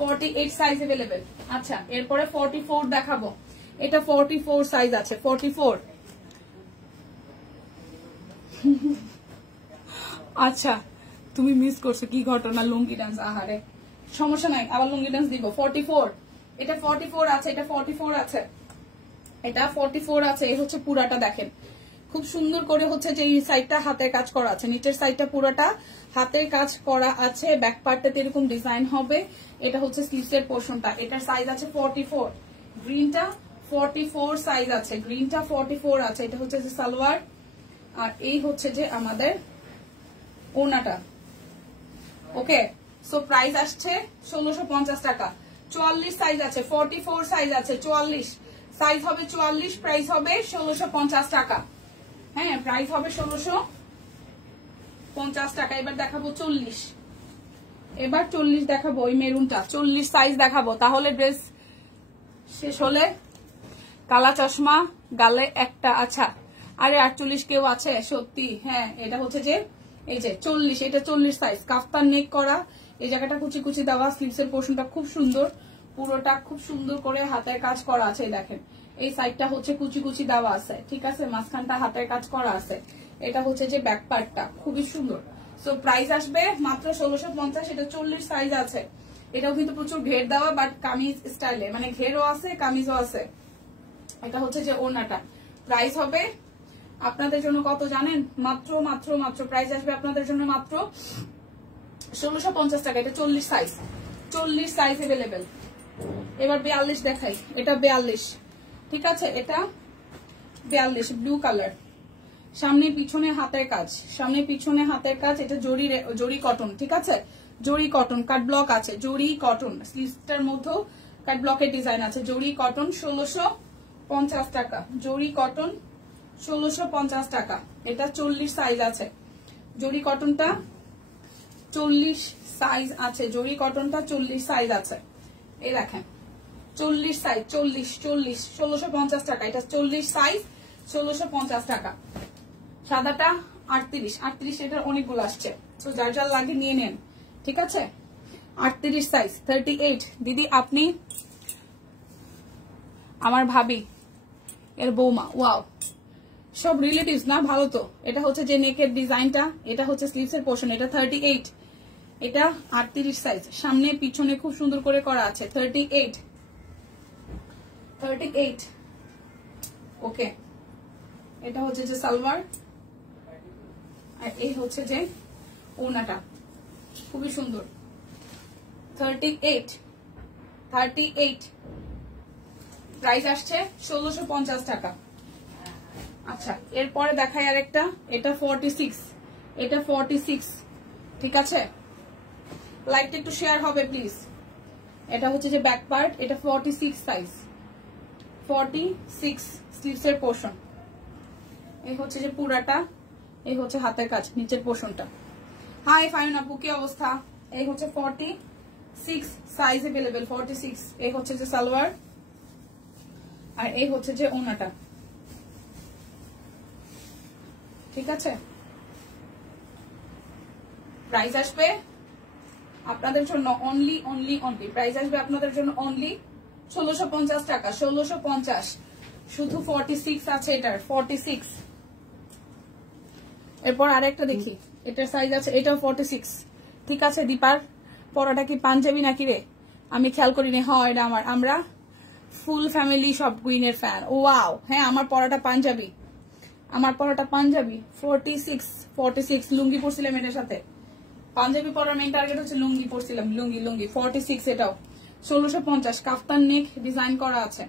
48 সাইজ এভেলেবেল। আচ্ছা, এরপরে 44 দেখাবো। এটা 44 সাইজ আছে, 44। আচ্ছা, তুমি মিস করছো, কি ঘটনা? লুঙ্গি ডান্স, আহারে, সমস্যা নাই, আবার লুঙ্গি ডান্স দিব। 44, এটা 44 আছে, এটা 44 আছে, এটা 44 আছে। এই হচ্ছে পুরাটা, দেখেন খুব সুন্দর করে হচ্ছে যে এই সাইডটা হাতের কাজ করা আছে, নিচের সাইডটা পুরাটা হাতের কাজ করা আছে। ব্যাক পার্টটাতে এরকম ডিজাইন হবে। এটা হচ্ছে স্লিভসের পোর্শনটা। এটার সাইজ আছে 44। গ্রিনটা 44 সাইজ আছে, গ্রিনটা 44 আছে। এটা হচ্ছে যে সালোয়ার, আর এই হচ্ছে যে আমাদের ওড়নাটা। ওকে, সো প্রাইস আসছে 1650 টাকা। 44 সাইজ আছে, 44 সাইজ আছে, 44 সাইজ হবে, 44 প্রাইস হবে 1650 টাকা। হ্যাঁ, প্রাইস হবে 1650 টাকা। এবার দেখাবো 40, এবার 40 দেখাবো, ওই মেরুনটা 40 সাইজ দেখাবো। তাহলে ড্রেস শেষ হলে কালা চশমা গালে একটা। আচ্ছা, আরে 48 কেউ আছে সত্যি? হ্যাঁ, এটা হচ্ছে যে এই যে 40, এটা 40 সাইজ। কাফতান নেক করা, এই জায়গাটা কুচি কুচি দেওয়া। স্লিভসের পোর্শনটা খুব সুন্দর, পুরোটা খুব সুন্দর করে হাতের কাজ করা আছে। দেখেন এই সাইডটা হচ্ছে কুচি কুচি দেওয়া আছে, ঠিক আছে? মাঝখানটা হাতের কাজ করা আছে। এটা হচ্ছে যে ব্যাক পার্টটা, খুবই সুন্দর। সো প্রাইস আসবে মাত্র 1650। এটা 40 সাইজ আছে। এটাও কিন্তু প্রচুর ঘের দেওয়া, বাট কামিজ স্টাইলে, মানে ঘেরও আছে কামিজও আছে। এটা হচ্ছে যে ওড়নাটা। প্রাইস হবে আপনাদের জন্য কত জানেন? মাত্র মাত্র মাত্র প্রাইস আসবে আপনাদের জন্য মাত্র 1650 টাকা। এটা 40 সাইজ, 40 সাইজ এভেলেবেল। এবার 42 দেখাই। এটা 42, ঠিক আছে? এটা 42, ব্লু কালার, সামনে পিছনে হাতের কাজ, সামনে পিছনে হাতের কাজ। এটা জরি কটন, ঠিক আছে? জরি কটন, কাট ব্লক আছে, জরি কটন। স্লিভসটার মধ্যেও কাট ব্লকের ডিজাইন আছে। জরি কটন 1650 টাকা, জরি কটন 1650 টাকা। এটা 40 সাইজ আছে, জরি কটনটা 40 সাইজ আছে, জরি কটনটা 40 সাইজ আছে। এই দেখেন 40 সাইজ, 40 1650 টাকা। এটা 40 সাইজ, 1650 টাকা। সাদাটা 38, এটার অনেকগুলো আসছে, তো যার যার লাগে নিয়ে নেন, ঠিক আছে? 38 সাইজ, 38। দিদি আপনি আমার ভাবি, এর বৌমা, ওয়াও, সব রিলেটিভস না? ভালো তো। এটা হচ্ছে যে নেকের ডিজাইনটা, এটা হচ্ছে স্লিভসের পোর্শন। এটা 38, এটা 38 সাইজ। সামনে পিছনে খুব সুন্দর করে করা আছে। 38, ওকে। এটা হচ্ছে যে সালোয়ার, আর এই হচ্ছে যে ওড়নাটা, খুবই সুন্দর। 38 38 প্রাইস আসছে 1650 টাকা। আচ্ছা এরপরে দেখাই আরেকটা, এটা 46, এটা 46, ঠিক আছে লাইকটা একটু শেয়ার হবে প্লিজ। এটা হচ্ছে যে ব্যাক পার্ট, এটা 46 সাইজ, 46 স্লিভস এর পোর্শন, এই হচ্ছে যে পুরাটা, এই হচ্ছে হাতের কাজ নিচের পোর্শনটা। হাই ফাইন আপু কি অবস্থা? এই হচ্ছে 46 সাইজ अवेलेबल, 46। এই হচ্ছে যে সালোয়ার, আর এই হচ্ছে যে ওনাটা, ঠিক আছে। প্রাইস আসবে আপনাদের জন্য অনলি প্রাইস আসবে আপনাদের জন্য অনলি 1650 টাকা, 1650। শুধু 46 আছে এটার, 46। এরপর আরেকটা দেখি, এটার সাইজ আছে, এটাও 46, ঠিক আছে। দীপার পরাটা কি পাঞ্জাবি নাকি রে? আমি খেয়াল করিনি। হ্যাঁ এটা আমরা ফুল ফ্যামিলি সব কুইনের ফ্যান। ওয়াও, হ্যাঁ আমার পরাটা পাঞ্জাবি, আমার পরাটা পাঞ্জাবি। 46 লুঙ্গি পরছিলাম এটার সাথে, পাঞ্জাবি পরার মেইন টার্গেট হচ্ছে লুঙ্গি পরছিলাম, লুঙ্গি 46 এটাও 1650। কাফতান নেক ডিজাইন করা আছে,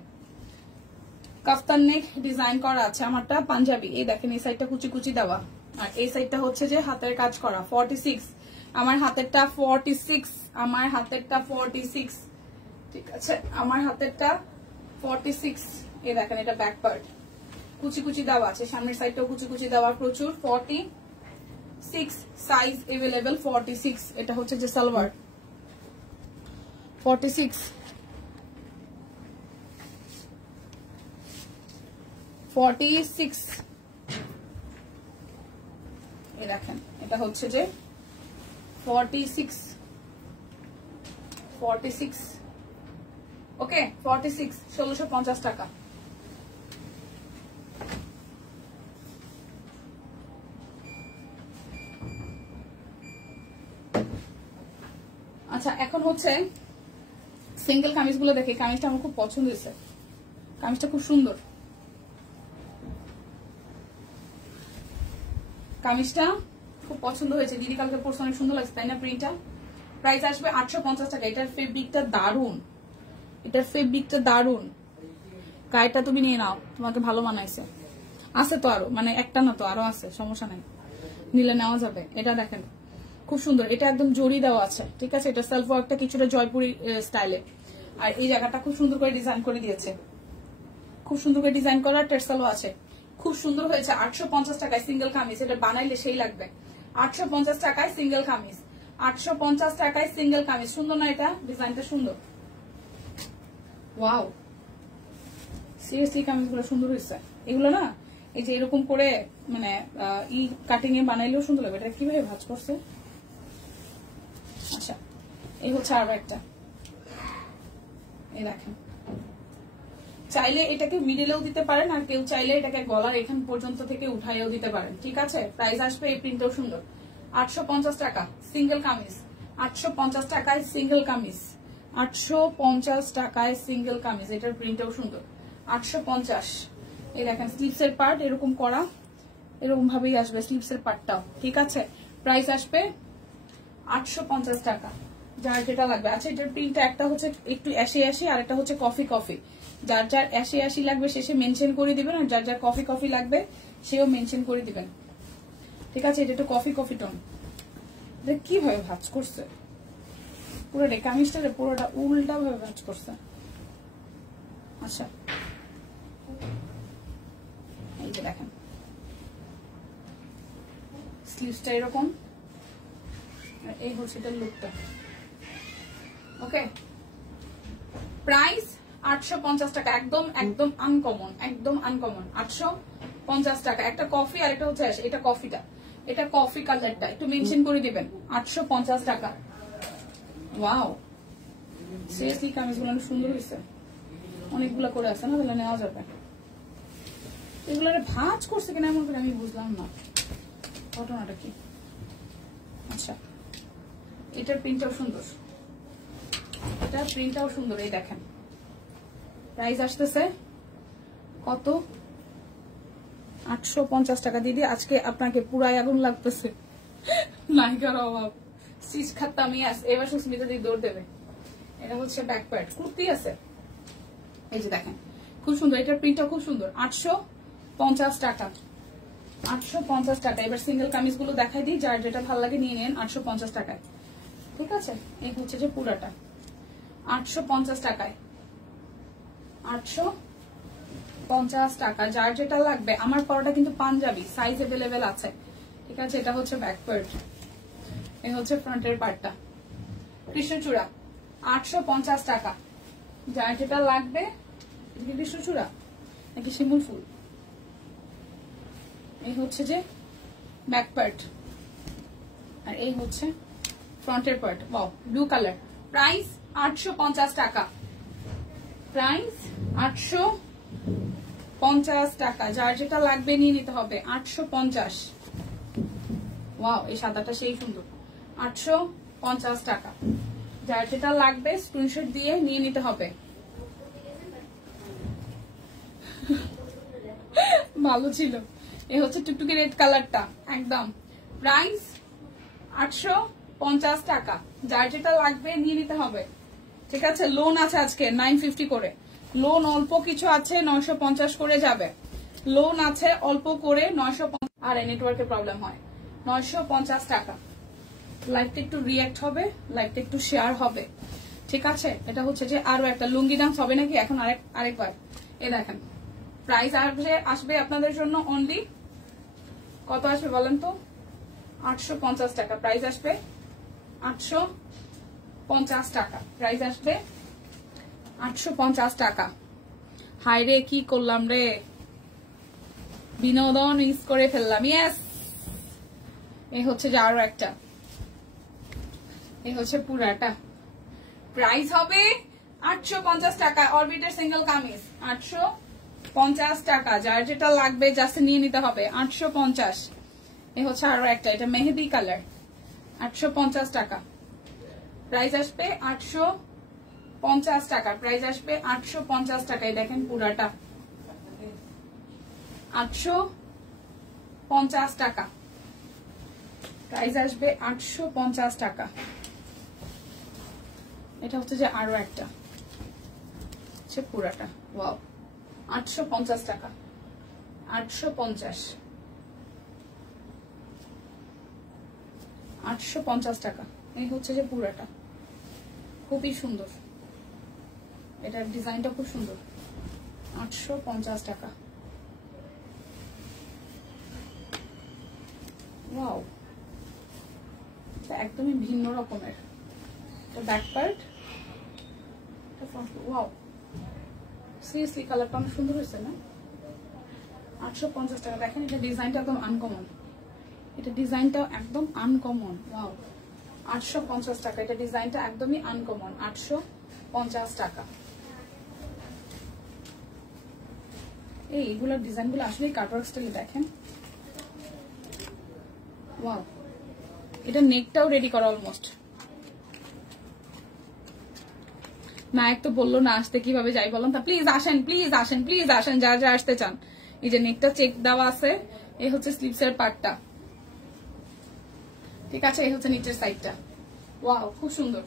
কাফতান নেক ডিজাইন করা আছে। আমারটা পাঞ্জাবি, এই দেখেন এই সাইডটা কুচি কুচি দেওয়া, আর এই সাইডটা হচ্ছে যে হাতের কাজ করা। 46 আমার হাতেরটা, 46 আমার হাতেরটা, 46 ঠিক আছে আমার হাতেরটা 46। এই দেখেন এটা ব্যাক পার্ট, কুচি কুচি দেওয়া আছে, সামনের সাইডটাও কুচি কুচি দেওয়া প্রচুর। 46 সাইজ अवेलेबल, 46। এটা হচ্ছে যে সালোয়ার, 46 এই দেখেন এটা হচ্ছে যে 46 ওকে 46 1650 টাকা। আচ্ছা এখন হচ্ছে সিঙ্গেল কামিজ গুলো দেখি। কামিজটা আমার খুব পছন্দ হয়েছে, কামিজটা খুব সুন্দর, কামিজটা খুব পছন্দ হয়েছে। দিদি কালকে পরশু অনেক সুন্দর লাগছে তাই না প্রিন্টটা? প্রাইস আসবে 850 টাকা। এটার ফেব্রিকটা দারুন, এটার ফেব্রিকটা দারুন। গায়েটা তুমি নিয়ে নাও, তোমাকে ভালো মানাইছে। আছে তো আরো, মানে একটা না তো আরো আছে, সমস্যা নাই, নিলে নেওয়া যাবে। এটা দেখেন খুব সুন্দর, এটা একদম জরি দেওয়া আছে, ঠিক আছে। এটা সেলফ ওয়ার্কটা কিছুটা জয়পুরি স্টাইলে, আর এই জায়গাটা খুব সুন্দর করে ডিজাইন করে দিয়েছে, খুব সুন্দর করে ডিজাইন করা। টেরসালও আছে, খুব সুন্দর হয়েছে। 850 টাকায় সিঙ্গেল কামিজ, এটা বানাইলে সেই লাগবে। 850 টাকায় সিঙ্গেল কামিজ, 850 টাকায় সিঙ্গেল কামিজ। সুন্দর না এটা? ডিজাইনটা সুন্দর, ওয়াও সিরিয়াসলি কামিজগুলো সুন্দর হয়েছে। এগুলো না এই যে এরকম করে মানে ই কাটিং এ বানাইলেও সুন্দর লাগবে। এটা কিভাবে ভাঁজ করছে? আচ্ছা এই হচ্ছে আরো একটা, এই দেখেন। চাইলে এটাকে মিডলেও দিতে পারেন, আর কেউ চাইলে এটাকে গলার এখান পর্যন্ত থেকে উঠাইও দিতে পারেন, ঠিক আছে। প্রাইস আসবে, এই প্রিন্টও সুন্দর, 850 টাকা সিঙ্গেল কামিজ, 850 টাকায় সিঙ্গেল কামিজ, 850 টাকায় সিঙ্গেল কামিজ। এটার প্রিন্টও সুন্দর, 850। এই দেখেন স্লিভসের পার্ট এরকম করা, এরকম ভাবেই আসবে স্লিভসের পার্টটাও, ঠিক আছে। প্রাইস আসবে 850 টাকা, যার যেটা লাগবে। আচ্ছা এটার প্রিন্টটা একটা হচ্ছে একটু অ্যাশি আর একটা হচ্ছে কফি। যার যার অ্যাশি লাগবে সে মেনশন করে দিবেন, আর যার যার কফি লাগবে সেও মেনশন করে দিবেন, ঠিক আছে। এটা একটু কফি টোন। এটা কিভাবে ভাঁজ করছে পুরোটা, কামিজটা পুরোটা উল্টা ভাবে ভাঁজ করছে। আচ্ছা এই যে দেখেন স্লিভসটা এরকম, এই হচ্ছে এটার লুকটা, ওকে। প্রাইস 850 টাকা, একদম আনকমন, 850 টাকা। একটা কফি আর একটা হচ্ছে এটা কফিটা, এটা কফি কালারটা একটু মেনশন করে দিবেন, 850 টাকা। ওয়াও সিরিয়াসলি কামিজগুলো অনেক সুন্দর হয়েছে, অনেকগুলো করে আছে না, তাহলে নেওয়া যাবে। এগুলো ভাঁজ করছে কিনা এমন করে আমি বুঝলাম না, ঘটনাটা কি। আচ্ছা এটার প্রিন্টটাও সুন্দর, এটার প্রিন্টটাও সুন্দর, এই দেখেন। প্রাইস আসতেছে কত? 850 টাকা। দিদি আজকে আপনাকে পুরাই আগুন লাগতেছে, নায়িকার অভাব, সিজ খাত্তামি আস। এবার সুস্মিতা দিদি দৌড় দেবে, এটা হচ্ছে ব্যাক পার্ট, কুর্তি আছে এই যে দেখেন খুব সুন্দর, এটার প্রিন্টটা খুব সুন্দর। 850 টাকা, 850 টাকা। এবার সিঙ্গেল কামিজ গুলো দেখাই দিই, যার যেটা ভালো লাগে নিয়ে নেন 850 টাকায়। ঠিক আছে, এই হচ্ছে যে পুরাটা 850 টাকায়, 850 টাকা। যার যেটা লাগবে, আমার পরোটা কিন্তু পাঞ্জাবি সাইজ अवेलेबल আছে। ঠিক আছে, এটা হচ্ছে ব্যাক পার্ট, এই হচ্ছে ফ্রন্টের পার্টটা। কৃষ্ণচূড়া 850 টাকা, যার যেটা লাগবে। এটা কি কৃষ্ণচূড়া নাকি শিমুল ফুল? এই হচ্ছে যে ব্যাক পার্ট, আর এই হচ্ছে ফ্রন্টের part. Wow, blue colour. Price 850 টাকা, প্রাইস 850 টাকা। যার যেটা লাগবে নিয়ে নিতে হবে। 850। ওয়াও, এই সাদাটা সেই সুন্দর। 850 টাকা, যার যেটা লাগবে স্ক্রিনশট দিয়ে নিয়ে নিতে হবে। ভালো ছিল। এই হচ্ছে টুকটুকি রেড কালারটা একদম। প্রাইস 850 টাকা, যার যেটা লাগবে নিয়ে নিতে হবে। ঠিক আছে, লোন আছে আজকে 950 করে, লোন অল্প কিছু আছে 950 করে যাবে। লোন আছে অল্প করে 950। আর নেটওয়ার্কের প্রবলেম হয়। 950 টাকা। লাইভটা একটু রিঅ্যাক্ট হবে, লাইভটা একটু শেয়ার হবে। ঠিক আছে, এটা হচ্ছে যে আরো একটা লুঙ্গি ডান্স হবে নাকি এখন আরেকবার। এই দেখেন প্রাইস আসবে আপনাদের জন্য অনলি কত আসবে বলেন তো? 850 টাকা প্রাইস আসবে। 850 টাকা প্রাইস আসবে। 850 টাকা। হাই রে, কি করলাম রে, বিনোদন মিস করে ফেললাম। ইয়েস, এই হচ্ছে যে আরো একটা, এই হচ্ছে পুরাটা। প্রাইস হবে 850 টাকা। অরবিটের সিঙ্গেল কামিজ 850 টাকা, যার যেটা লাগবে জাস্ট নিয়ে নিতে হবে। 850। এই হচ্ছে আরো একটা, এটা মেহেদি কালার। 850 টাকা প্রাইস আসবে। 850 টাকা প্রাইস আসবে। 850 টাকায় দেখেন পুরাটা 850 টাকা প্রাইস আসবে। 850 টাকা। এটা হচ্ছে যে আরো একটা, হচ্ছে পুরাটা। ওয়াও, 850 টাকা। 850, 850 টাকা। এই হচ্ছে যে পুরাটা, খুবই সুন্দর, এটার ডিজাইনটা খুব সুন্দর। 850 টাকা। ওয়াও, একদমই ভিন্ন রকমের। ব্যাক পার্ট, ওয়াও, সিরিয়াসলি কালারটা অনেক সুন্দর হয়েছে না? 850 টাকা। দেখেন এটা ডিজাইনটা একদম আনকমন, এটা ডিজাইনটা একদম আনকমন। ওয়াও, 850 টাকা। এটা ডিজাইনটা একদমই আনকমন। 850 টাকা। এইগুলোর ডিজাইনগুলো আসলে কাটওয়ার্ক স্টাইলে দেখেন। ওয়াও, এটা নেকটাও রেডি করা অলমোস্ট। নায়ক তো বললো না আসতে, কিভাবে যাই বলুন? তা প্লিজ আসেন, প্লিজ আসেন, প্লিজ আসেন, যারা যারা আসতে চান। এই যে নেকটা চেক দেওয়া আছে, এই হচ্ছে স্লিভসের পার্টটা। ঠিক আছে, এই হচ্ছে নিচের সাইডটা। ওয়াও, খুব সুন্দর,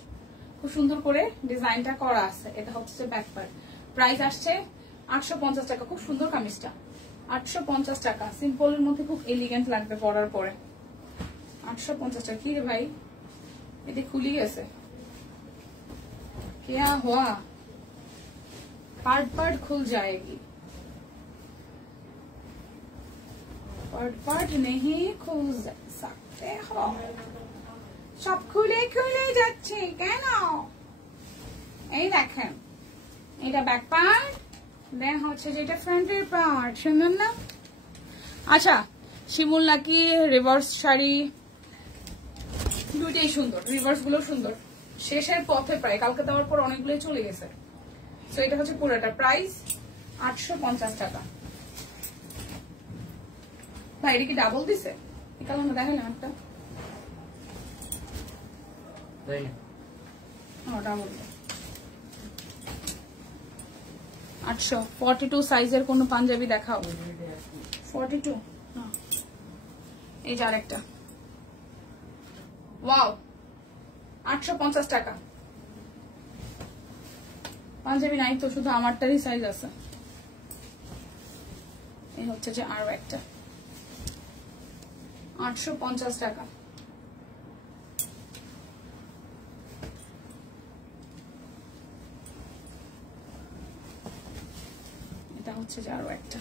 খুব সুন্দর করে ডিজাইনটা করা আছে। এটা হচ্ছে ব্যাক পার্ট। প্রাইস আসছে 850 টাকা। খুব সুন্দর কামিজটা। 850 টাকা। সিম্পলের মধ্যে খুব এলিগেন্ট লাগবে পরার পরে। 850 টাকা। কি রে ভাই, এটি খুলি গেছে, क्या हुआ? पार्ट पार्ट खुल जाएगी, पार्ट पार्ट नहीं खुल सकते हो, सब खुले खुले যাচ্ছে কেন? এই দেখেন, এটা ব্যাক পার্ট, দেন হচ্ছে যেটা ফ্রন্টের পার্ট। শুনুন না, আচ্ছা শিমুল নাকি রিভার্স শাড়ি দুইটাই সুন্দর, রিভার্স গুলো সুন্দর। শেষের পথে প্রায়, কালকে দেওয়ার পর অনেকগুলোই চলে গেছে। তো এটা হচ্ছে পুরোটা। প্রাইস 850 টাকা। ভাই এটা কি ডাবল দিছে? কাল আমরা দেখালাম একটা, ডাবল। 800। 42 সাইজের কোন পাঞ্জাবি দেখাও। 42, এই যে আরেকটা। ওয়াও, 850 টাকা। পাঞ্জাবি নাই তো, শুধু আমারটারই সাইজ আছে। এই হচ্ছে যে আরো একটা 850 টাকা। এটা হচ্ছে যে আরো একটা,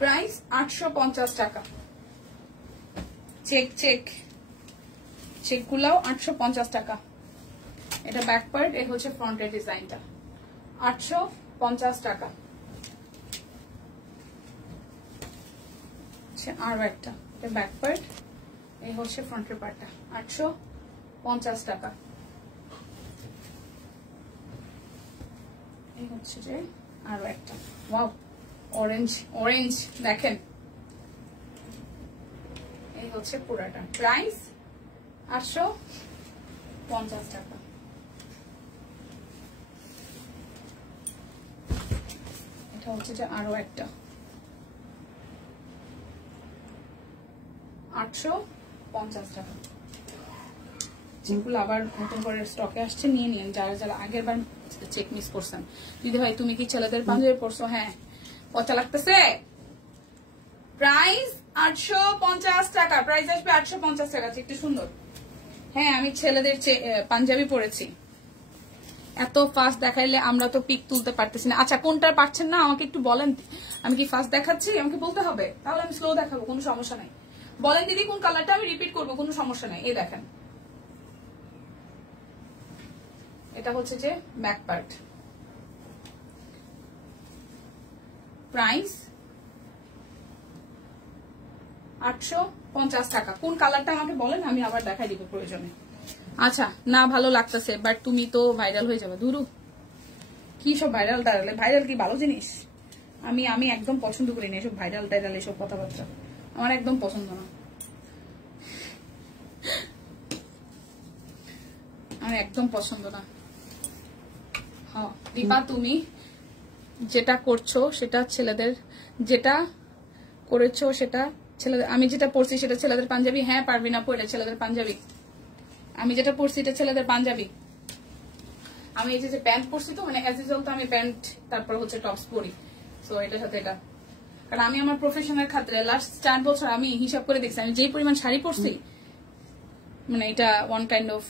প্রাইস 850 টাকা। চেক চেক চেক গুলাও 850 টাকা। এটা ব্যাক পার্ট, এই হচ্ছে ফ্রন্টের ডিজাইনটা, 850 টাকা। আরো একটা, এটা ব্যাক পার্ট, এই হচ্ছে ফ্রন্টের পার্টটা, 850 টাকা। এই হচ্ছে যে আরো একটা, ওয়াও অরেঞ্জ অরেঞ্জ দেখেন। এই হচ্ছে পুরাটা, প্রাইস 850 টাকা। এটা হচ্ছে যে আরো একটা, 850 টাকা। যেগুলো আবার নতুন করে স্টকে আসছে নিয়ে নিন, যারা যারা আগের বার চেক মিস করছেন। দিদি ভাই তুমি কি ছেলেদের পাঞ্জাবি পরছো? হ্যাঁ, পচা লাগতেছে। প্রাইস 850 টাকা, প্রাইস আসবে 850 টাকা। একটু সুন্দর। হ্যাঁ, আমি ছেলেদের পাঞ্জাবি পরেছি। এত ফাস্ট দেখাইলে আমরা তো পিক তুলতে পারতেছি না। আচ্ছা, কোনটা পারছেন না আমাকে একটু বলেন। আমি কি ফাস্ট দেখাচ্ছি? আমাকে বলতে হবে, তাহলে আমি স্লো দেখাবো, কোনো সমস্যা নাই। বলেন দিদি কোন কালারটা, আমি রিপিট করবো, কোনো সমস্যা নাই। এই দেখেন, এটা হচ্ছে যে ব্যাক পার্ট, প্রাইস 850 টাকা। কোন কালারটা আমাকে বলেন, আমি আবার দেখাই দিব প্রয়োজনে। আচ্ছা, না ভালো লাগতেছে, বাট তুমি তো ভাইরাল হয়ে যাবে। ধুরু, কি সব ভাইরাল টাইরাল, ভাইরাল কি ভালো জিনিস? আমি আমি একদম পছন্দ করি না এসব ভাইরাল টাইরাল, এসব কথাবার্তা আমার একদম পছন্দ না। আমার একদম পছন্দ না। হ্যাঁ দীপা, তুমি যেটা করছো সেটা ছেলেদের, যেটা করেছো সেটা ছেলেদের। আমি যেটা পড়ছি সেটা ছেলেদের পাঞ্জাবি। হ্যাঁ, পারবি না পড়লে ছেলেদের পাঞ্জাবি। আমি যেটা পড়ছি এটা ছেলেদের পাঞ্জাবি। আমি এই যে প্যান্ট পরছি তো, মানে অ্যাজ ইউজুয়াল তো আমি প্যান্ট তারপর হচ্ছে টপস পরি, সো এটার সাথে এটা। কারণ আমি আমার প্রফেশনের খাতিরে লাস্ট 4 বছর আমি হিসাব করে দেখছি, আমি যেই পরিমাণ শাড়ি পরছি, মানে এটা ওয়ান কাইন্ড অফ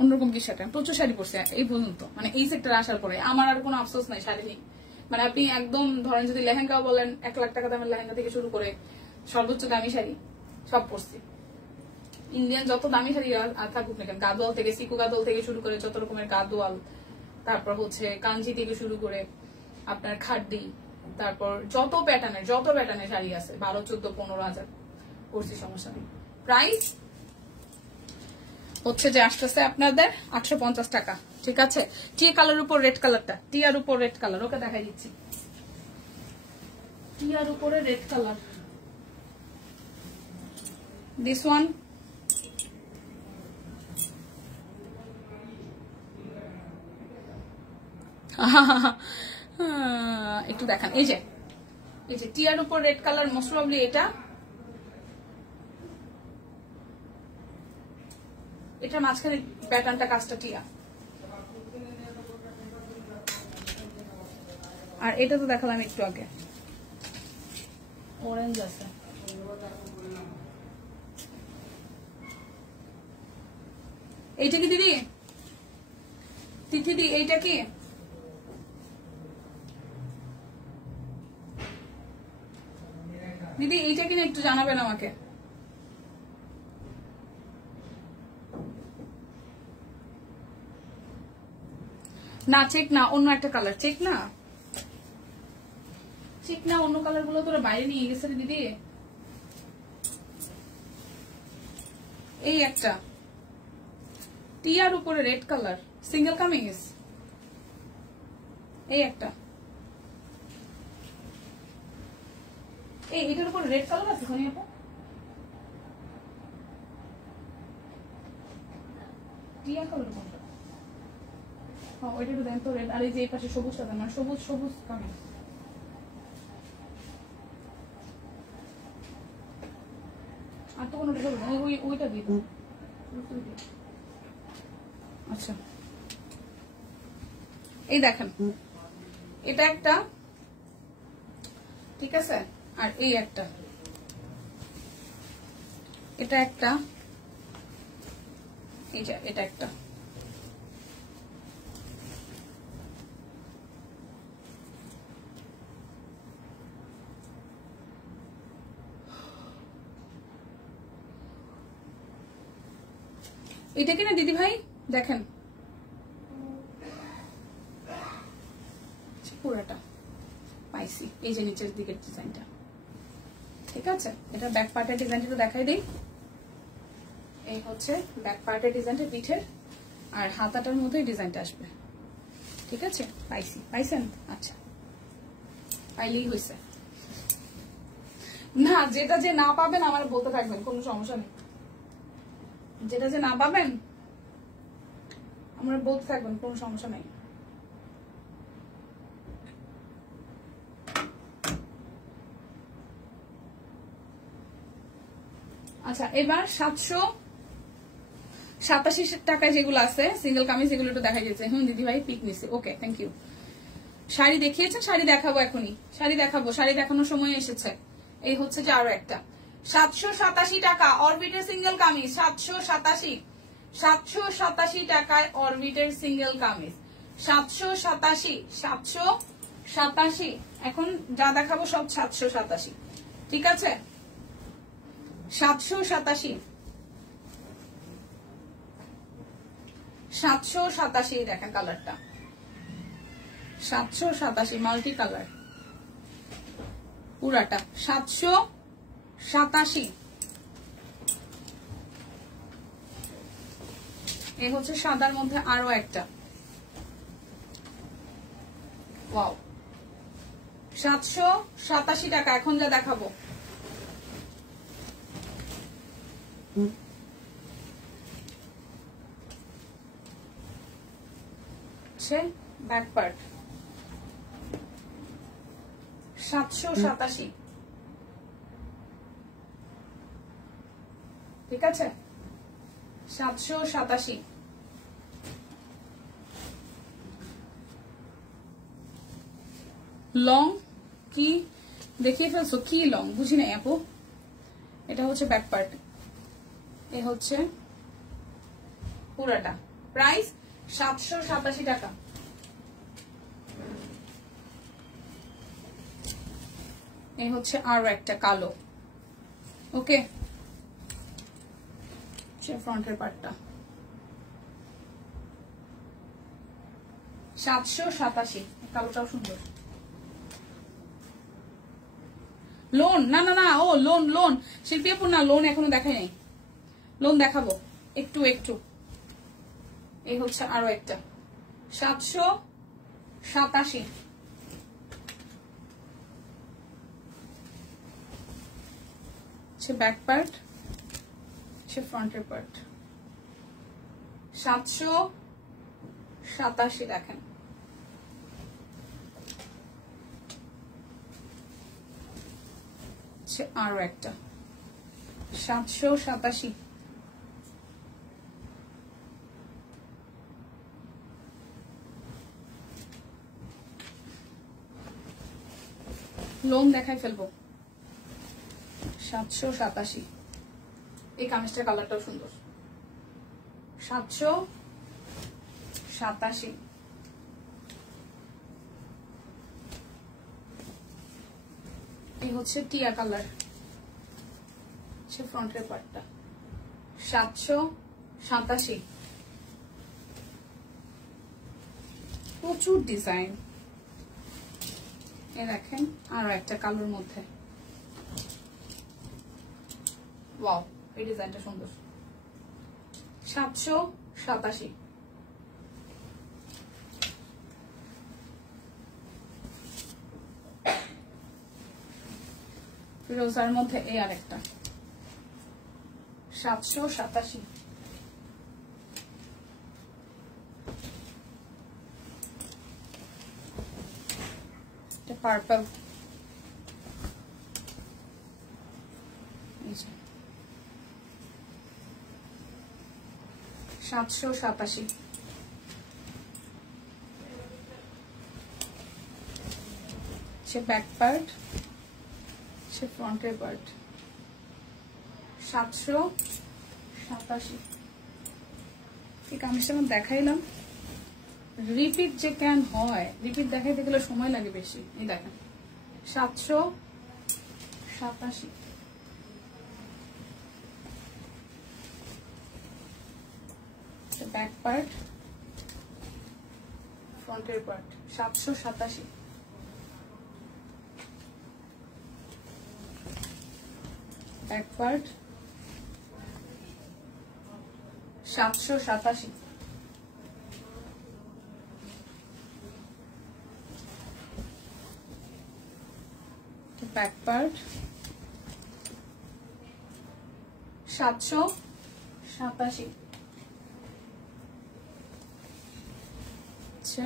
অন্যরকম কিছু একটা। প্রচুর শাড়ি পরছি এই পর্যন্ত, মানে এই সেক্টর আসার পরে আমার আর কোনো আফসোস নাই শাড়ি নিয়ে। মানে আপনি একদম ধরেন যদি লেহেঙ্গাও বলেন, 1 লাখ টাকা দামের লেহেঙ্গা থেকে শুরু করে সর্বোচ্চ দামি শাড়ি সব পরছি। ইন্ডিয়ান যত দামি শাড়ি থাকুক না কেন, গাদোয়াল থেকে, সিকু গাদোয়াল থেকে শুরু করে যত রকমের গাদোয়াল, তারপর হচ্ছে কাঞ্জি থেকে শুরু করে আপনার খাড্ডি, তারপর যত প্যাটার্নের শাড়ি আছে 12, 14, 15,000 পরছি, সমস্যা নেই। প্রাইস হচ্ছে যে আসতেছে আপনাদের 850 টাকা। ঠিক আছে, টি কালার উপর রেড কালারটা, টিয়ার উপর রেড কালার, ওকে দেখাই দিচ্ছি। টিয়ার উপরে রেড কালার, দিস ওয়ান। একটু দেখান, এই যে টিয়ার উপর রেড কালার, মোস্ট প্রবাবলি এটার মাঝখানে প্যাটার্নটা কাজটা টিয়া। আর এটা তো দেখালাম একটু আগে, অরেঞ্জ আছে। এইটা কি দিদি, তিথি দি, এইটা কি? দিদি এইটা কিনা একটু জানাবেন আমাকে। না চেক না, অন্য একটা কালার। চেক না অন্য কালার গুলো তোরা বাইরে নিয়ে গেছে রে দিদি। এই একটা টিয়ার উপরে রেড কালার, সিঙ্গেল কামিজ। এই একটা, এটার উপর রেড কালার আছে সোনিয়া আপা, টিয়া কালার কোনটা? হ্যাঁ ওইটা একটু দেন তো রেড। আর এই যে এই পাশে সবুজটা দেন, মানে সবুজ কামিজ। আর তো কোনো ওইটা দিয়ে আচ্ছা এই দেখেন এটা একটা, ঠিক আছে, আর এই একটা, এটা একটা, এই যে এটা একটা। এটা কিনা দিদি ভাই দেখেন পুরাটা পাইছি, এই যে নিচের দিকের ডিজাইনটা, ঠিক আছে। এটা ব্যাক পার্টের ডিজাইনটা তো দেখাই দিই। এই হচ্ছে ব্যাক পার্টের ডিজাইনটা পিঠের, আর হাতাটার মধ্যে ডিজাইনটা আসবে, ঠিক আছে। পাইছেন? আচ্ছা পাইলেই হয়েছে। না যেটা যে না পাবেন আমার বলতে থাকবেন, কোনো সমস্যা নেই। যেটা যে না পাবেন আমরা বলতে থাকবেন, কোনো সমস্যা নেই। আচ্ছা এবার 787 টাকা যেগুলো আছে সিঙ্গেল কামিজ, এগুলো একটু দেখা গেছে। দিদি ভাই পিক নিছে, ওকে থ্যাংক ইউ। শাড়ি দেখিয়েছেন, শাড়ি দেখাবো এখনই, শাড়ি দেখাবো, শাড়ি দেখানোর সময় এসেছে। এই হচ্ছে যে আরো একটা 787 টাকা অরবিটের সিঙ্গেল কামিজ, 787 টাকায় অরবিটের সিঙ্গেল কামিজ, 787। এখন যা দেখাবো সব 787, ঠিক আছে। 787 দেখেন কালারটা, 787 মাল্টি কালার পুরাটা 787। এই হচ্ছে সাদার মধ্যে আরো একটা, ওয়াও 787 টাকা। এখন যা দেখাবো ব্যাক পার্ট 787, ঠিক আছে 787। লং কি দেখিয়ে ফেলছো? কি লং বুঝি নাই আপু। এটা হচ্ছে ব্যাক পার্ট, এ হচ্ছে পুরাটা, প্রাইস 787 টাকা। এই হচ্ছে আরো একটা কালো, ওকে ফ্রন্টের পার্টটা 787। কালোটাও সুন্দর। লোন না না না, ও লোন শিল্পী আপু না, লোন এখনো দেখাই নাই, লোন দেখাবো একটু। এই হচ্ছে আরো একটা 787। ব্যাক পার্ট, ফ্রন্টের পার্ট 787 দেখেন। আরো একটা 787। লোন দেখাই ফেলবো 787। এই কামিজটার কালারটাও সুন্দর 787। এই হচ্ছে টিয়া কালার, ফ্রন্টের পার্টটা 787। প্রচুর ডিজাইন। এ দেখেন আরো একটা কালোর মধ্যে, ওয়াও এই ডিজাইনটা সুন্দর 787। ফিরোজার মধ্যে এই আরেকটা 787। পার্পল, 787। হচ্ছে ব্যাক পার্ট, হচ্ছে ফ্রন্টের পার্ট। 787। এই কামিজটা আমি দেখাইলাম, রিপিট যে কেন হয়, রিপিট দেখাইতে গেলে সময় লাগে বেশি। এই দেখেন 787। ব্যাক পার্ট, ফ্রন্টের part. 787। Back part 787। Back part 787। আচ্ছা,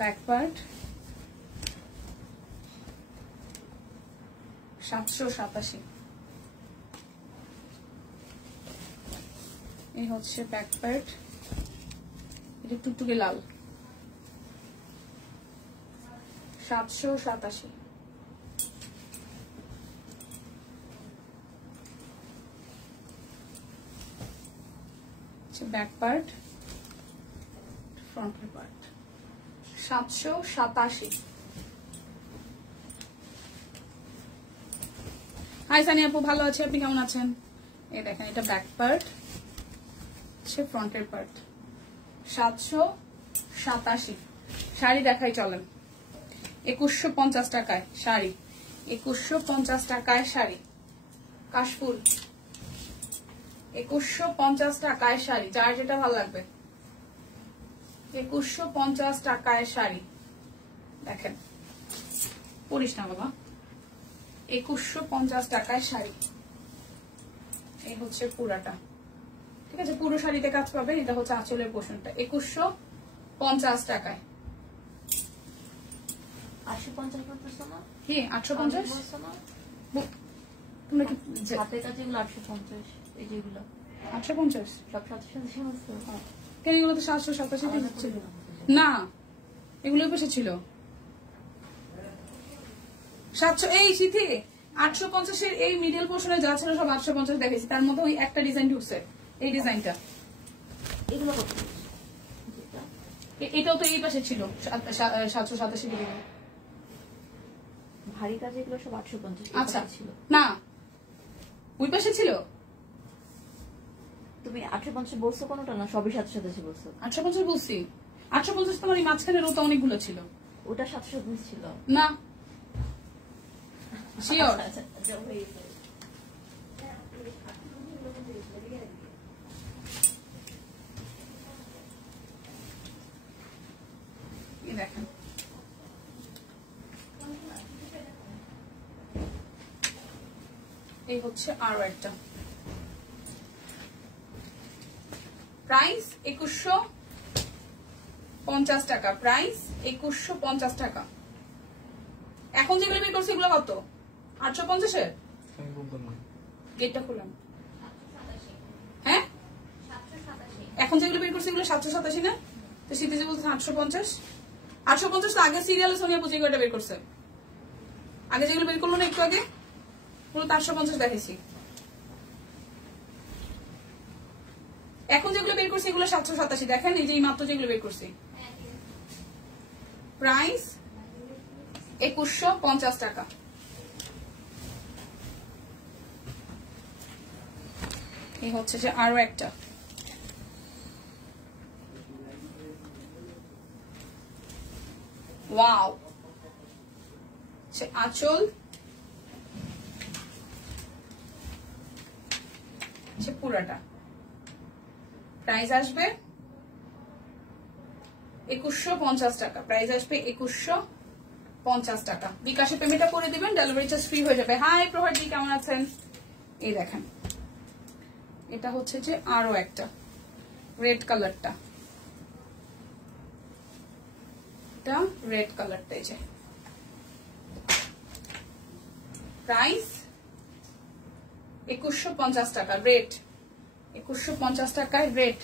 ব্যাক পার্ট 787। এই হচ্ছে ব্যাক পার্ট, এটা টুকটুকে লাল। 787। ব্যাক পার্ট, ফ্রন্টের পার্ট। 787। হাই সানি আপু, ভালো আছে, আপনি কেমন আছেন? এই দেখেন, এটা ব্যাক পার্ট, ফ্রন্টের পার্ট। 787। শাড়ি দেখাই চলেন। 2150 টাকায় শাড়ি, 2150 টাকায় শাড়ি। কাশফুল 2150 টাকায় শাড়ি, যার যেটা ভালো লাগবে। 2150 টাকায় শাড়ি। দেখেন, পরিস না বাবা। 2150 টাকায় শাড়ি। এই হচ্ছে পুরাটা, ঠিক আছে? পুরো শাড়িতে কাজ পাবেন। এটা হচ্ছে আঁচলের পোর্শনটা। 2150 টাকায়। 850 কি 850? তোমরা কি হাতের কাজগুলো 850, এই যেগুলো 850 সব 750। কেন এগুলো তো 787 ছিল না, এগুলো পাশে ছিল 700। এই শীতে 850 এই মিডল পোর্শনে যা ছিল সব 850 দেখেছি। তার মধ্যে ওই একটা ডিজাইন ঢুকছে, এই ডিজাইনটা। এগুলো কত? এটাও তো এই পাশে ছিল 787 ডিগ্রি। ভারী কাজ এগুলো সব 850। আচ্ছা, ছিল না ওই পাশে ছিল। তুমি 850 বলছো কোনটা? না সবই 787 বলছো। 850 বলছি। 850 তোমার এই মাঝখানের ওটা অনেকগুলো ছিল। ওটা 720 ছিল না, শিওর? দেখেন, এই হচ্ছে আরো একটা। প্রাইস 2150 টাকা। প্রাইস 2150 টাকা। এখন যেগুলো বের করছে এগুলো কত? 850-এর। গেটটা খুললাম। হ্যাঁ, এখন যেগুলো বের করছে এগুলো 787 না? তো শীতে যে বলছে 850। 850 তো আগে সিরিয়ালে সোনিয়া পুজো করে বের করছে। আগে যেগুলো বের করলো না একটু আগে, পুরো 850 দেখেছি। এখন যেগুলো বের করছে এগুলো 787। দেখেন, এই যে মাত্র যেগুলো বের করছি। প্রাইস 2150 টাকা। এই হচ্ছে যে আরো একটা। ওয়াও, আঁচল, পুরাটা। প্রাইস আসবে 2150 টাকা। প্রাইস আসবে 2150 টাকা। বিকাশে পেমেন্টটা করে দিবেন, ডেলিভারি চার্জ ফ্রি হয়ে যাবে। হাই প্রভাত জি, কেমন আছেন? এই দেখেন, এটা হচ্ছে যে আরো একটা রেড কালারটা। এটা রেড কালারটা। এই যে প্রাইস 2150 টাকা। রেড 2150 টাকায় রেড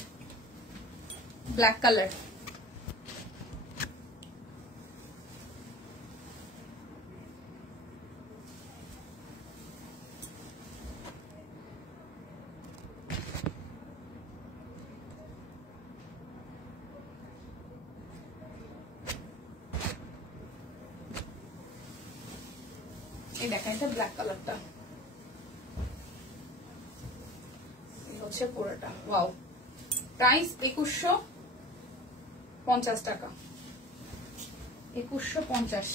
ব্ল্যাক কালার। এই দেখেন এটা ব্ল্যাক কালারটা, এই হচ্ছে পুরোটা। ওয়াও, প্রাইস 2150 টাকা, 2150।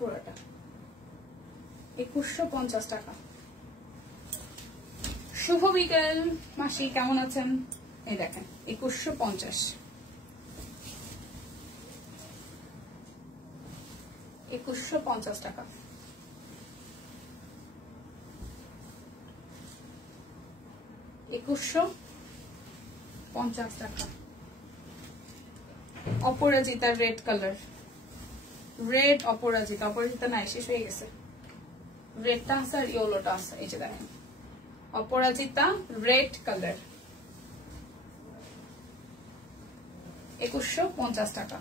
পুরোটা 2150 টাকা। শুভ বিকেল মাসি, কেমন আছেন? এই দেখেন 2150, 2150 টাকা। অপরাজিতা রেড কালার, রেড অপরাজিতা, অপরাজিতা নাই, শেষ হয়ে গেছে। রেডটা আছে আর ইয়েলোটা আছে, এই যে দেখেন অপরাজিতা রেড কালার, 2150 টাকা।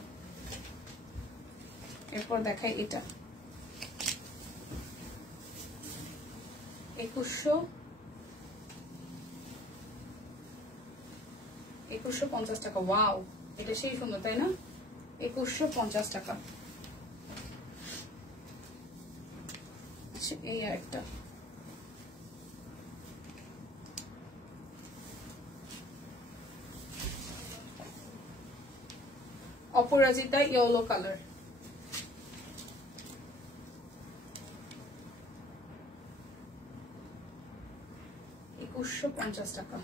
এরপর দেখাই এটা 2150 টাকা। ওয়াও, এটা সেই সুন্দর তাই না? 2150 টাকা। আচ্ছা, এই আরেকটা অপরাজিতা ইয়েলো কালার, 2150 টাকা।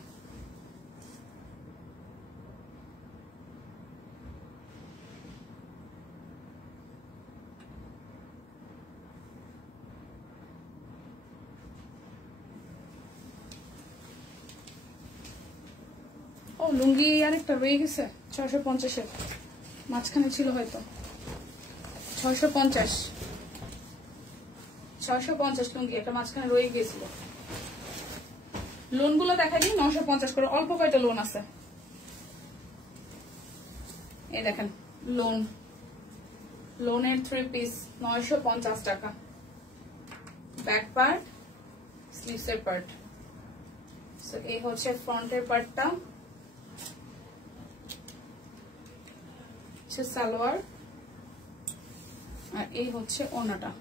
ও লুঙ্গি আরেকটা রয়ে গেছে 650-এর, মাঝখানে ছিল হয়তো 650 লুঙ্গি, একটা মাঝখানে রয়ে গেছিল। লোন গুলো দেখা দিই 950 করে, অল্প কয়টা লোন আছে। এই দেখেন লোনের 3 পিস 950 টাকা। ব্যাক পার্ট, স্লিভসের পার্ট। সো এই হচ্ছে ফ্রন্টের পার্টটা, সালোয়ার, আর এই হচ্ছে ওড়নাটা।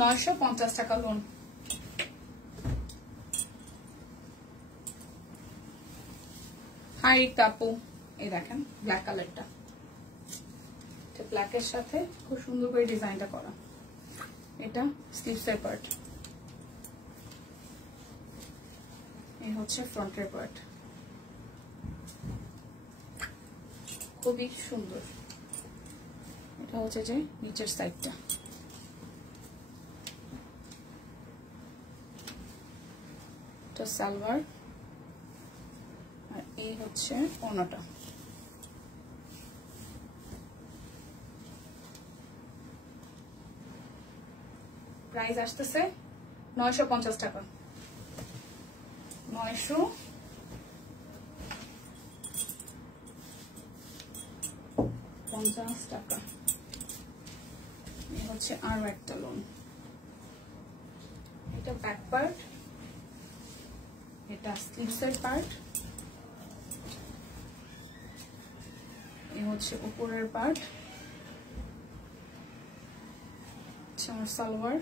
$950 টাকা লোন। হাই কাপু, এই দেখেন ব্ল্যাক কালারটা, ব্ল্যাকের সাথে খুব সুন্দর করে ডিজাইনটা করা। এটা স্লিভসের পার্ট, এই হচ্ছে ফ্রন্টের পার্ট, খুবই সুন্দর। এটা হচ্ছে যে নিচের সাইডটা, এটা সালোয়ার, আর এই হচ্ছে ওড়নাটা। প্রাইস আসতেছে 950 টাকা, 950 টাকা। এই হচ্ছে আরো একটা লোন, এটা ব্যাক পার্ট, এটা স্লিভসের পার্ট, এই হচ্ছে উপরের পার্ট, আমার সালোয়ার,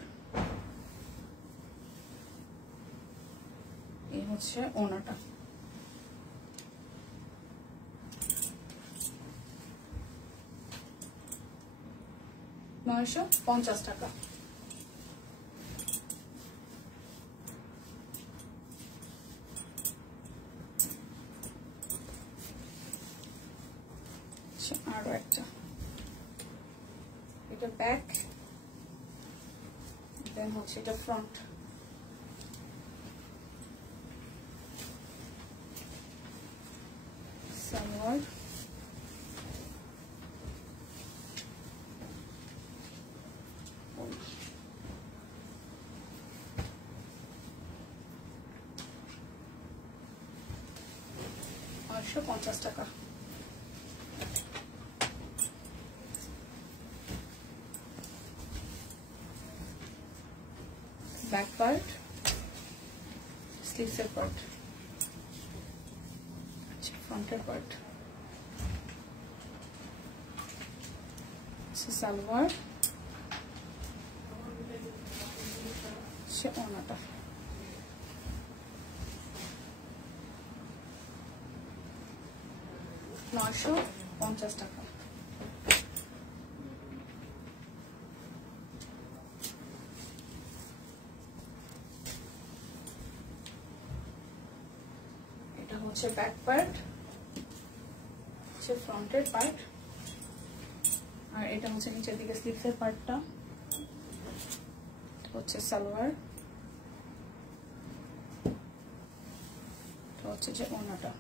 এই হচ্ছে ওড়নাটা। $950 টাকা। আরো একটা, এটা ব্যাক, দেন হচ্ছে এটা ফ্রন্ট। সালোয়ার, 950 টাকা। ব্যাক পার্ট, স্লিভসের পার্ট, আচ্ছা ফ্রন্টের পার্ট, সালোয়ার, সে ওড়নাটা। $950 টাকা। এটা হচ্ছে ব্যাক পার্ট, হচ্ছে ফ্রন্টের পার্ট, আর এটা হচ্ছে নিচের দিকে স্লিভসের পার্টটা, হচ্ছে সালোয়ার, হচ্ছে যে ওড়নাটা।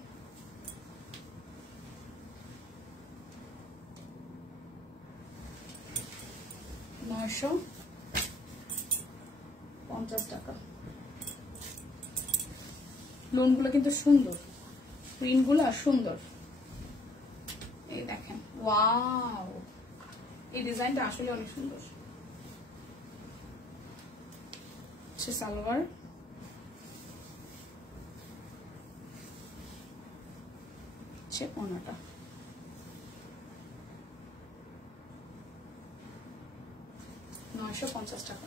$950 টাকা। লোনগুলো কিন্তু সুন্দর, প্রিন্টগুলো সুন্দর, এই দেখেন। ওয়াও, এই ডিজাইনটা আসলে অনেক সুন্দর। সালোয়ার, ওড়নাটা। $950 টাকা।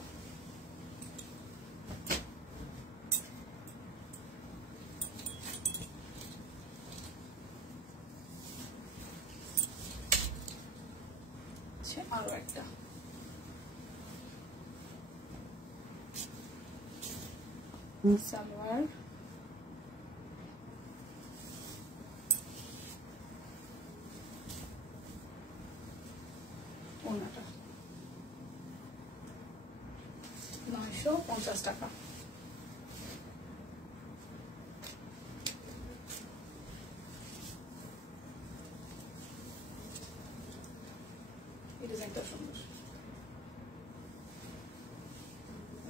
আরো একটা সালোয়ার, ওড়নাটা। 950 টাকা। এই ডিজাইনটা সুন্দর।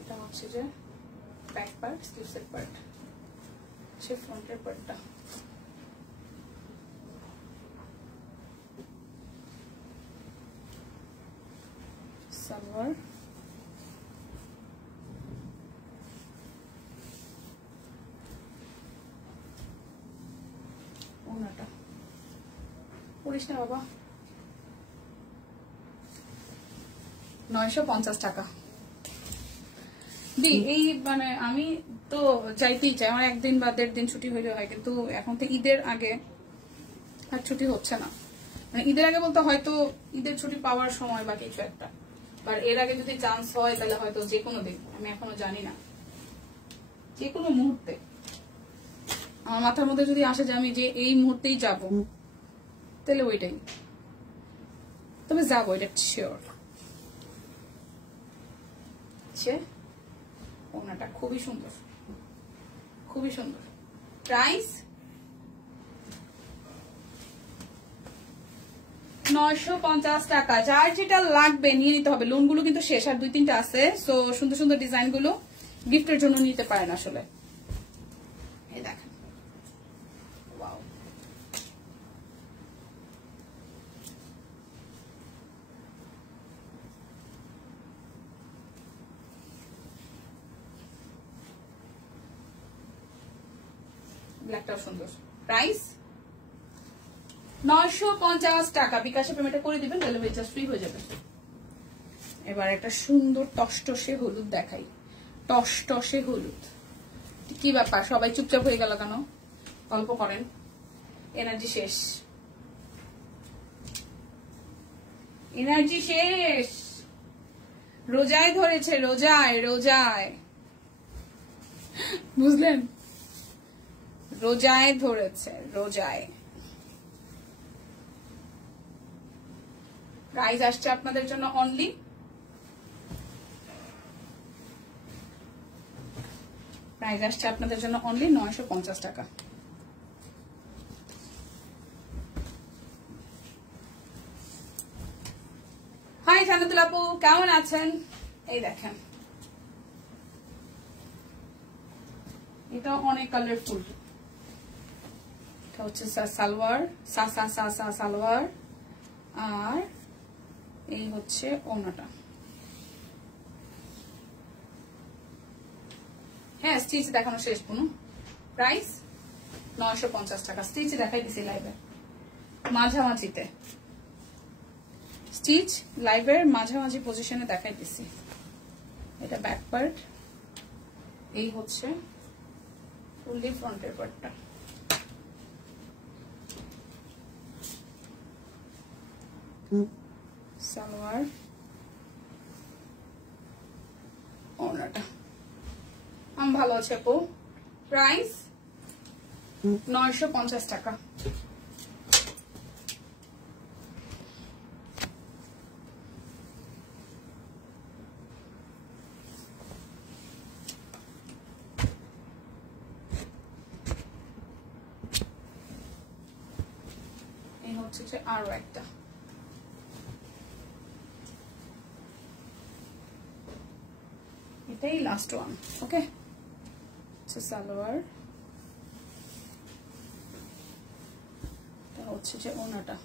এটা হচ্ছে যে ব্যাক পার্ট, স্লিভসের পার্ট, হচ্ছে ফ্রন্টের পার্টটা। সালোয়ার, ওড়নাটা। পড়িস না বাবা। 950 টাকা। দি এই মানে আমি তো চাইতেই চাই আমার একদিন বা 1.5 দিন ছুটি হইলে হয়, কিন্তু এখন তো ঈদের আগে আর ছুটি হচ্ছে না। মানে ঈদের আগে বলতে হয়তো ঈদের ছুটি পাওয়ার সময় বা কিছু একটা, আর এর আগে যদি চান্স হয় তাহলে হয়তো যে কোনো দিন, আমি এখনো জানি না, যে কোনো মুহূর্তে আমার মাথার মধ্যে যদি আসে যে আমি যে এই মুহূর্তেই যাব, তাহলে ওইটাই, তবে যাবো, এটা শিওর। ওড়নাটা খুবই সুন্দর, খুবই সুন্দর। প্রাইস 950 টাকা। যার যেটা লাগবে নিয়ে নিতে হবে। লোনগুলো কিন্তু শেষ, আর 2-3টা আছে। সো সুন্দর সুন্দর ডিজাইন গুলো গিফটের জন্য নিতে পারেন আসলে। এই দেখেন, ওয়াও, ব্ল্যাকটাও সুন্দর। প্রাইস 950 টাকা। বিকাশে পেমেন্টটা করে দিবেন, ডেলিভারি চার্জ ফ্রি হয়ে যাবে। এবার একটা সুন্দর টসটসে হলুদ দেখাই। টসটসে হলুদ, কি ব্যাপার সবাই চুপচাপ হয়ে গেল কেন? গল্প করেন, এনার্জি শেষ, এনার্জি শেষ। রোজায় ধরেছে, রোজায় রোজায়, বুঝলেন? রোজায় ধরেছে, রোজায়। প্রাইস আসছে আপনাদের জন্য অনলি প্রাইস আসছে আপনাদের জন্য অনলি 950 টাকা। হাই জান্নাতুল আপু, কেমন আছেন? এই দেখেন, এটা অনেক কালারফুল, এটা হচ্ছে সালোয়ার, সালোয়ার, আর এই হচ্ছে ওড়নাটা। হ্যাঁ স্টিচ দেখানো শেষ পুনু। প্রাইস 950 টাকা। স্টিচ দেখাই দিছি লাইভে মাঝামাঝিতে, স্টিচ লাইভের মাঝামাঝি পজিশনে দেখাই দিছি। এটা ব্যাক পার্ট, এই হচ্ছে ফুললি ফ্রন্টের পার্টটা। সালোয়ার, ওড়নাটা। আমি ভালো আছে আপু। প্রাইস 950 টাকা। এই হচ্ছে যে আরো একটা, এটাই লাস্ট ওয়ান। ওকে, সালোয়ার, এটা হচ্ছে যে ওড়নাটা।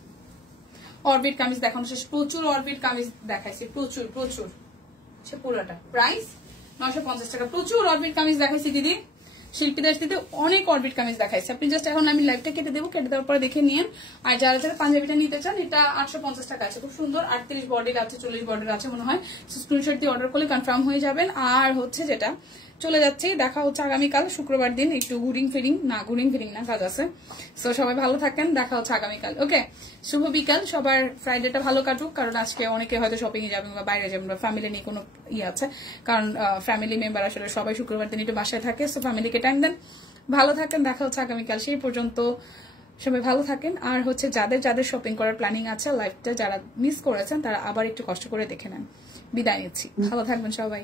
অরবিট কামিজ দেখানো শেষ। প্রচুর অরবিট কামিজ দেখাইছি, প্রচুর প্রচুর। পুরোটা প্রাইস 950 টাকা। প্রচুর অরবিট কামিজ দেখাইছি দিদি, শিল্পীদাস দিদি অনেক অরবিট কামিজ দেখাইছি। আপনি জাস্ট এখন আমি লাইভটা কেটে দেবো, কেটে দেওয়ার পরে দেখে নিন। আর যারা যারা পাঞ্জাবিটা নিতে চান, এটা 850 টাকা আছে, খুব সুন্দর। 38 বডির আছে, 40 বডির আছে মনে হয়। স্ক্রিনশট দিয়ে অর্ডার করলে কনফার্ম হয়ে যাবেন। আর হচ্ছে যেটা চলে যাচ্ছে, দেখা হচ্ছে আগামীকাল শুক্রবার দিন। একটু ঘুরিং ফিরিং না, কাজ আছে। সো সবাই ভালো থাকেন, দেখা হচ্ছে আগামীকাল। ওকে, শুভ বিকাল সবার। ফ্রাইডেটা ভালো কাটুক, কারণ আজকে অনেকে হয়তো শপিং এ যাবেন বা বাইরে যাবেন বা ফ্যামিলি নিয়ে কোনো আছে, কারণ ফ্যামিলি মেম্বার আসলে সবাই শুক্রবার দিন একটু বাসায় থাকে। সো ফ্যামিলিকে টাইম দেন, ভালো থাকেন, দেখা হচ্ছে আগামীকাল। সেই পর্যন্ত সবাই ভালো থাকেন। আর হচ্ছে যাদের যাদের শপিং করার প্ল্যানিং আছে, লাইফটা যারা মিস করেছেন তারা আবার একটু কষ্ট করে দেখে নেন। বিদায় নিচ্ছি, ভালো থাকবেন সবাই।